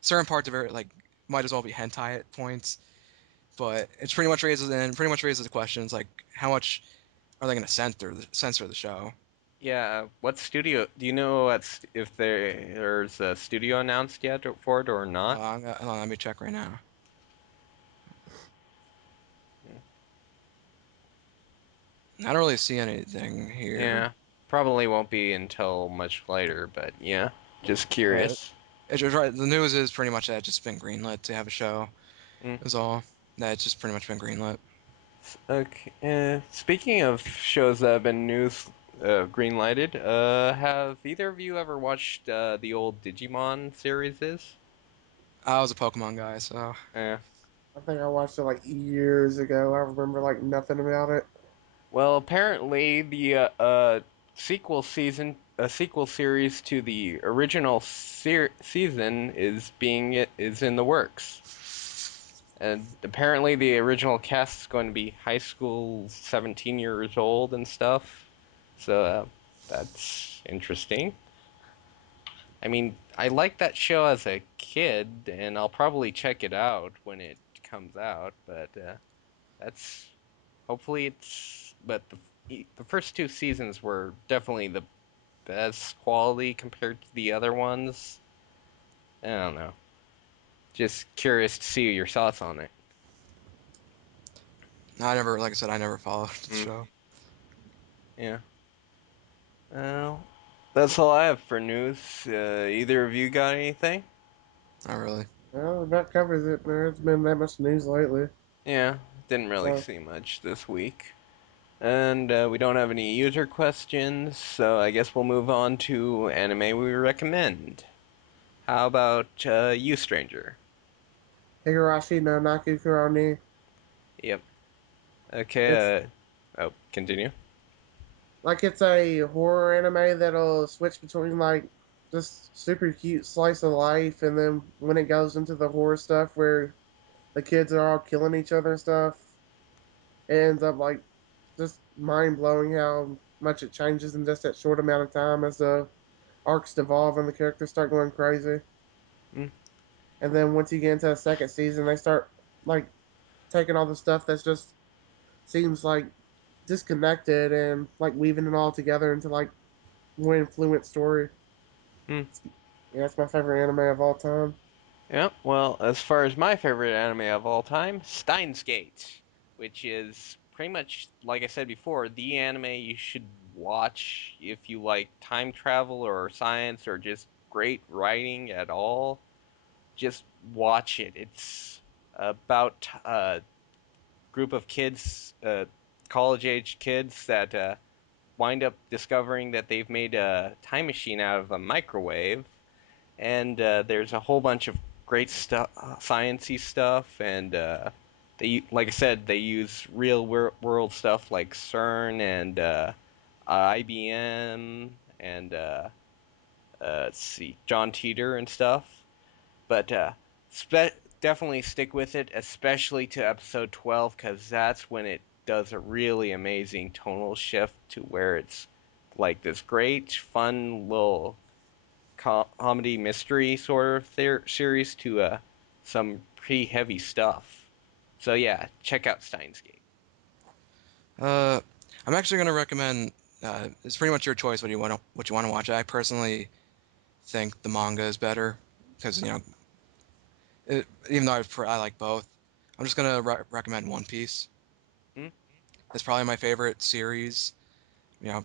certain parts of it like might as well be hentai at points, but it's pretty much raises the questions like how much are they going to censor the show? What studio? Do you know if there's a studio announced yet for it or not? Hold on, let me check right now. I don't really see anything here. Yeah, probably won't be until much later, but yeah, just Uh, curious. it's just right. The news is pretty much that it's just been greenlit to have a show. Mm. Is all. That it's just pretty much been greenlit. Okay. Speaking of shows that have been green lighted, have either of you ever watched the old Digimon series? I was a Pokemon guy, so Yeah. I think I watched it like years ago. I remember like nothing about it. Well, apparently the sequel series to the original season is in the works, and apparently the original cast is going to be high school, 17 years old and stuff. So that's interesting. I mean, I liked that show as a kid, and I'll probably check it out when it comes out. But that's hopefully it's. But the first two seasons were definitely the best quality compared to the other ones. I don't know. Just curious to see your thoughts on it. I never, like I said, I never followed the Mm, show. yeah. Well, that's all I have for news. Either of you got anything? Not really. Well, that covers it. There hasn't been that much news lately. Yeah, didn't really So, see much this week. And we don't have any user questions, so I guess we'll move on to anime we recommend. How about you, stranger? Higurashi no Naku Kuroni. Yep. It's Okay. Continue. like it's a horror anime that'll switch between like just super cute slice of life, and then when it goes into the horror stuff where the kids are all killing each other and stuff, it ends up like just mind blowing how much it changes in just that short amount of time as the arcs devolve and the characters start going crazy. Mm, And then once you get into the second season, they start like taking all the stuff that's just seems like disconnected and like weaving it all together into like one fluent story. mm. Yeah, that's my favorite anime of all time. Yep. Well, as far as my favorite anime of all time, Steins Gate, which is pretty much, like I said before, the anime you should watch if you like time travel or science or just great writing at all. Just watch it. It's about group of kids, college age kids that wind up discovering that they've made a time machine out of a microwave, and there's a whole bunch of great stuff, sciency stuff, and they, like I said, they use real world stuff like CERN and IBM and let's see, John Teeter and stuff. But definitely stick with it, especially to episode 12, because that's when it does a really amazing tonal shift to where it's like this great, fun little comedy mystery sort of series to some pretty heavy stuff. So yeah, check out Steins Gate. Uh, I'm actually gonna recommend. It's pretty much your choice what you want to watch. I personally think the manga is better because even though I like both, I'm just gonna recommend One Piece. Hmm? It's probably my favorite series. You know,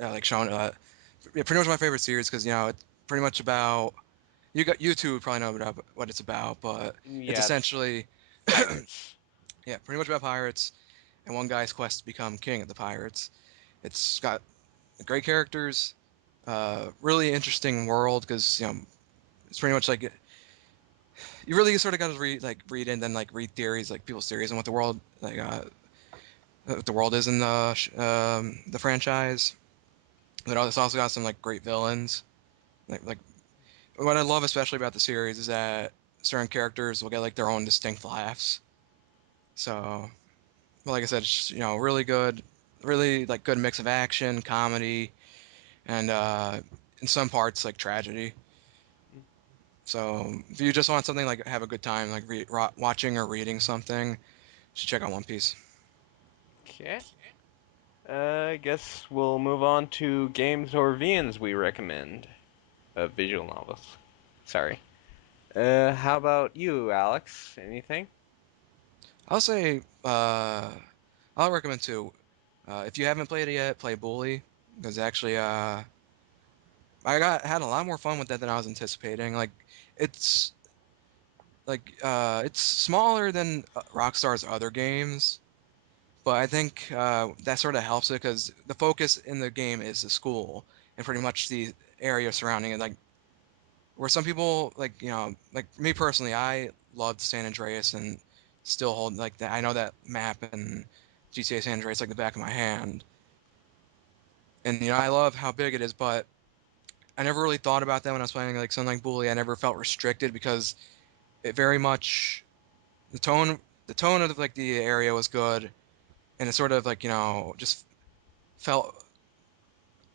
like showing yeah, pretty much my favorite series because it's pretty much about you two would probably know what it's about, but it's Yeah, it's essentially pirates. yeah, pretty much about pirates and one guy's quest to become king of the pirates. It's got great characters, really interesting world because it's pretty much like you really sort of got to read and then like read theories like people's theories and what the world what the world is in the franchise. But it's also got some like great villains. Like what I love especially about the series is that certain characters will get like their own distinct laughs. So, well, like I said, it's just, really good, really like good mix of action, comedy, and in some parts like tragedy. So if you just want something like have a good time, like watching or reading something, you should check out One Piece. Okay. I guess we'll move on to games or VNs we recommend. Visual novels. Sorry. How about you, Alex? Anything? I'll say I'll recommend two. If you haven't played it yet, play Bully because actually I got had a lot more fun with that than I was anticipating. It's it's smaller than Rockstar's other games, but I think that sort of helps it because the focus in the game is the school and pretty much the area surrounding it. Like where some people like me personally, I loved San Andreas and still hold like that. I know that map and GTA San Andreas like the back of my hand, and I love how big it is, but I never really thought about that when I was playing like something like Bully. I never felt restricted because it very much the tone the tone of like the area was good, and it sort of like just felt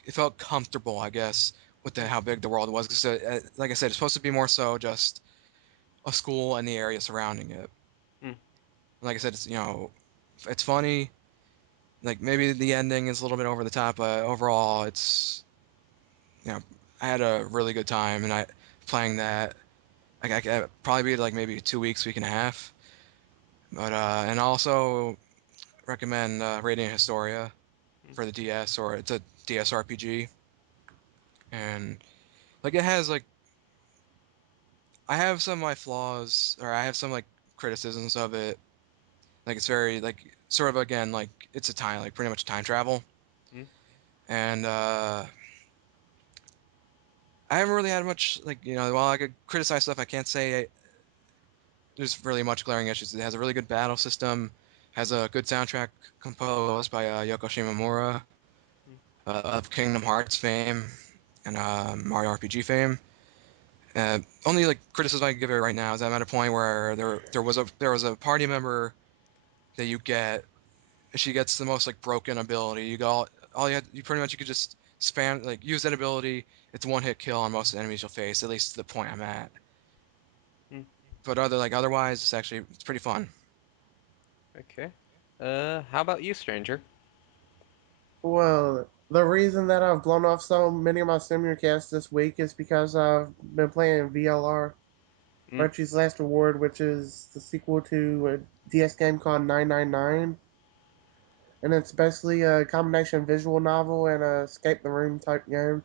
it felt comfortable, I guess, with Hmm. how big the world was. 'Cause, like I said, it's supposed to be more so just a school and the area surrounding it. Hmm. Like I said, it's funny. Like maybe the ending is a little bit over the top, but overall, it's you know, I had a really good time, and I playing that. Like I could probably be like maybe 2 weeks, week and a half. But and also recommend Radiant Historia Hmm. for the DS, or it's a DS RPG, and like it has like I have some of my flaws, or I have some like criticisms of it. Like it's very like sort of again like it's a time like pretty much time travel, Hmm. and I haven't really had much like while I could criticize stuff, I can't say there's really much glaring issues. It has a really good battle system, has a good soundtrack composed by Yoko Shimomura Hmm. of Kingdom Hearts fame and Mario RPG fame. Only like criticism I can give it right now is I'm at a point where there was a party member that you get. She gets the most like broken ability. You got all you pretty much you could just spam like use that ability. It's one hit kill on most enemies you'll face. At least to the point I'm at. Hmm. But otherwise, it's pretty fun. Okay. How about you, stranger? Well, the reason that I've blown off so many of my simulcasts this week is because I've been playing VLR, Hmm. Virtue's Last Reward, which is the sequel to a DS game called 999. And it's basically a combination visual novel and a escape the room type game.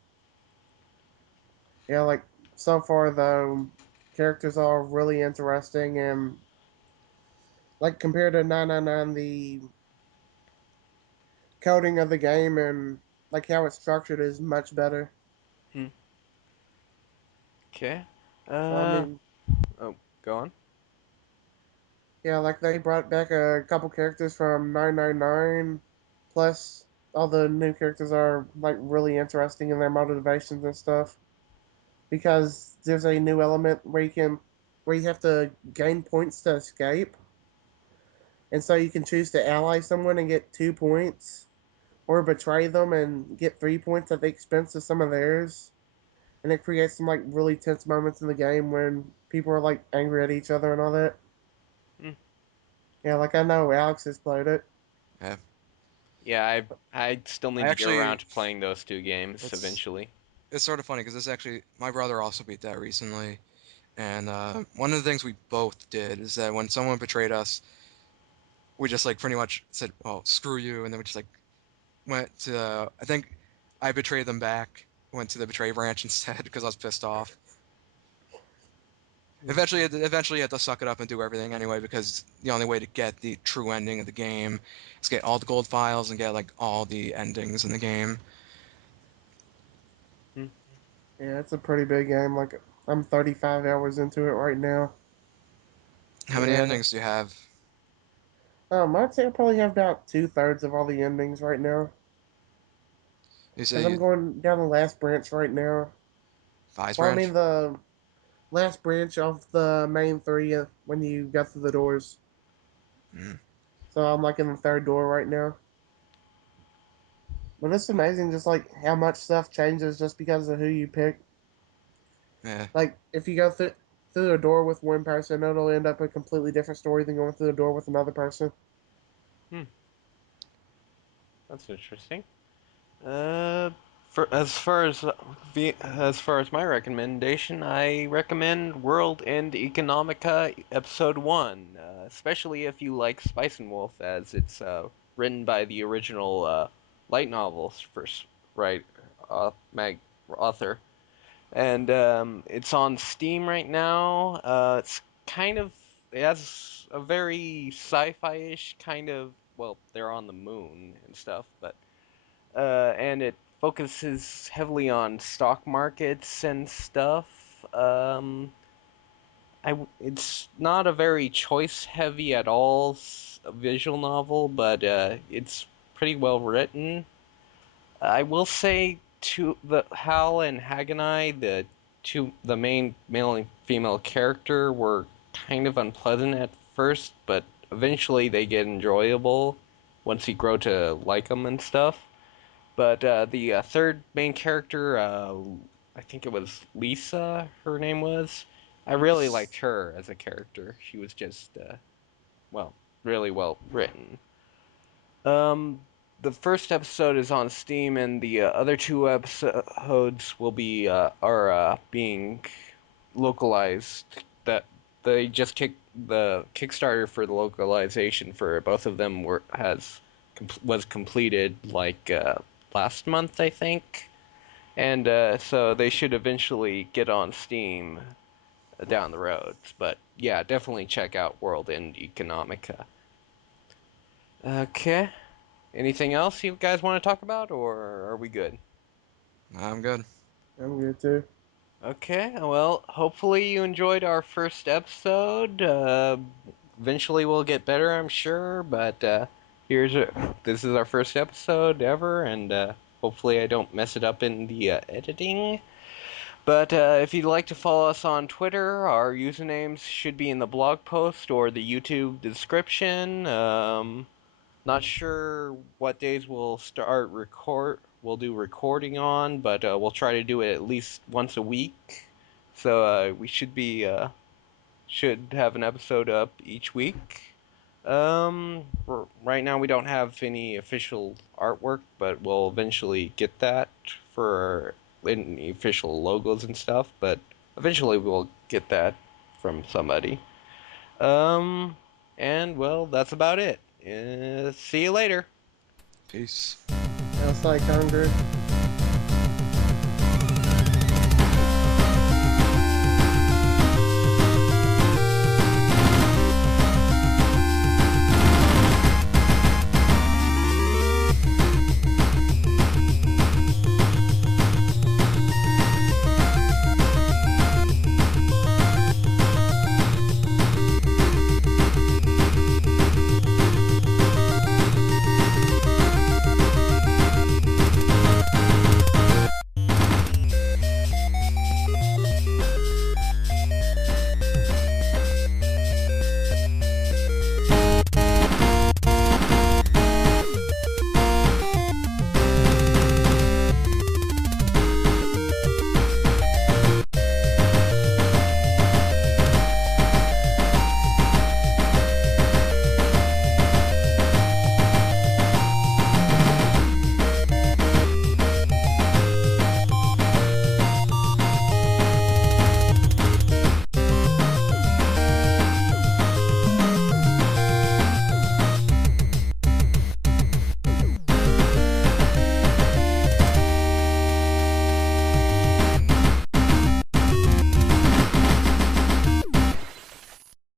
Yeah, like so far the characters are really interesting and like compared to 999, the coding of the game and like how it's structured is much better. Hmm. Okay. So I Uh. mean, Oh, go on. yeah, like they brought back a couple characters from 999, plus all the new characters are like really interesting in their motivations and stuff. Because there's a new element where you have to gain points to escape, and so you can choose to ally someone and get 2 points, or betray them and get 3 points at the expense of some of theirs. And it creates some like really tense moments in the game when people are like angry at each other and all that. Hmm. Yeah, like I know Alex has played it. Yeah, Yeah, I still I need to get actually around to playing those two games it's eventually. it's sort of funny because this actually my brother also beat that recently, and one of the things we both did is that when someone betrayed us, we just like pretty much said, "Well, screw you," and then we just like went to I think I betrayed them back. Went to the betray branch instead because I was pissed off. Eventually, you had to suck it up and do everything anyway because the only way to get the true ending of the game is get all the gold files and get like all the endings in the game. Hmm. Yeah, it's a pretty big game. Like I'm 35 hours into it right now. How many Yeah. endings do you have? I'd say I probably have about 2/3 of all the endings right now. You Because say I'm going down the last branch right now. Fives Well, I mean branch? the last branch of the main three when you go through the doors. Mm, So I'm like in the third door right now. But it's amazing just like how much stuff changes just because of who you pick. yeah, Like if you go through a door with one person, it'll end up a completely different story than going through a door with another person. Hmm. That's interesting. Uh, for as far as my recommendation, I recommend World End Economica Episode One, especially if you like Spice and Wolf, as it's written by the original light novels first right mag author, and it's on Steam right now. It's kind of it has a very sci-fi-ish kind of, well, they're on the moon and stuff, but and it focuses heavily on stock markets and stuff. It's not a very choice heavy at all visual novel, but it's pretty well written. I will say to the Hal and Haganai, the main male and female character, were kind of unpleasant at first, but eventually they get enjoyable once you grow to like them and stuff. But the third main character, I think it was Lisa, her name was. I really liked her as a character. She was just, well, really well written. Um, the first episode is on Steam, and the other two episodes will be are being localized. That they just kicked the Kickstarter for the localization for both of them was completed like last month, I think, and so they should eventually get on Steam down the road. But yeah, definitely check out World End Economica. Okay. Anything else you guys want to talk about, or are we good? I'm good. I'm good too. Okay, well, hopefully you enjoyed our first episode. Eventually we'll get better, I'm sure, but this is our first episode ever, and hopefully I don't mess it up in the editing. But if you'd like to follow us on Twitter, our usernames should be in the blog post or the YouTube description. Not sure what days we'll do recording on, but we'll try to do it at least once a week. So we should have an episode up each week. Right now we don't have any official artwork, but we'll eventually get that for any official logos and stuff. But eventually we'll get that from somebody. Um, and well, that's about it. See you later. Peace. Sounds like hunger.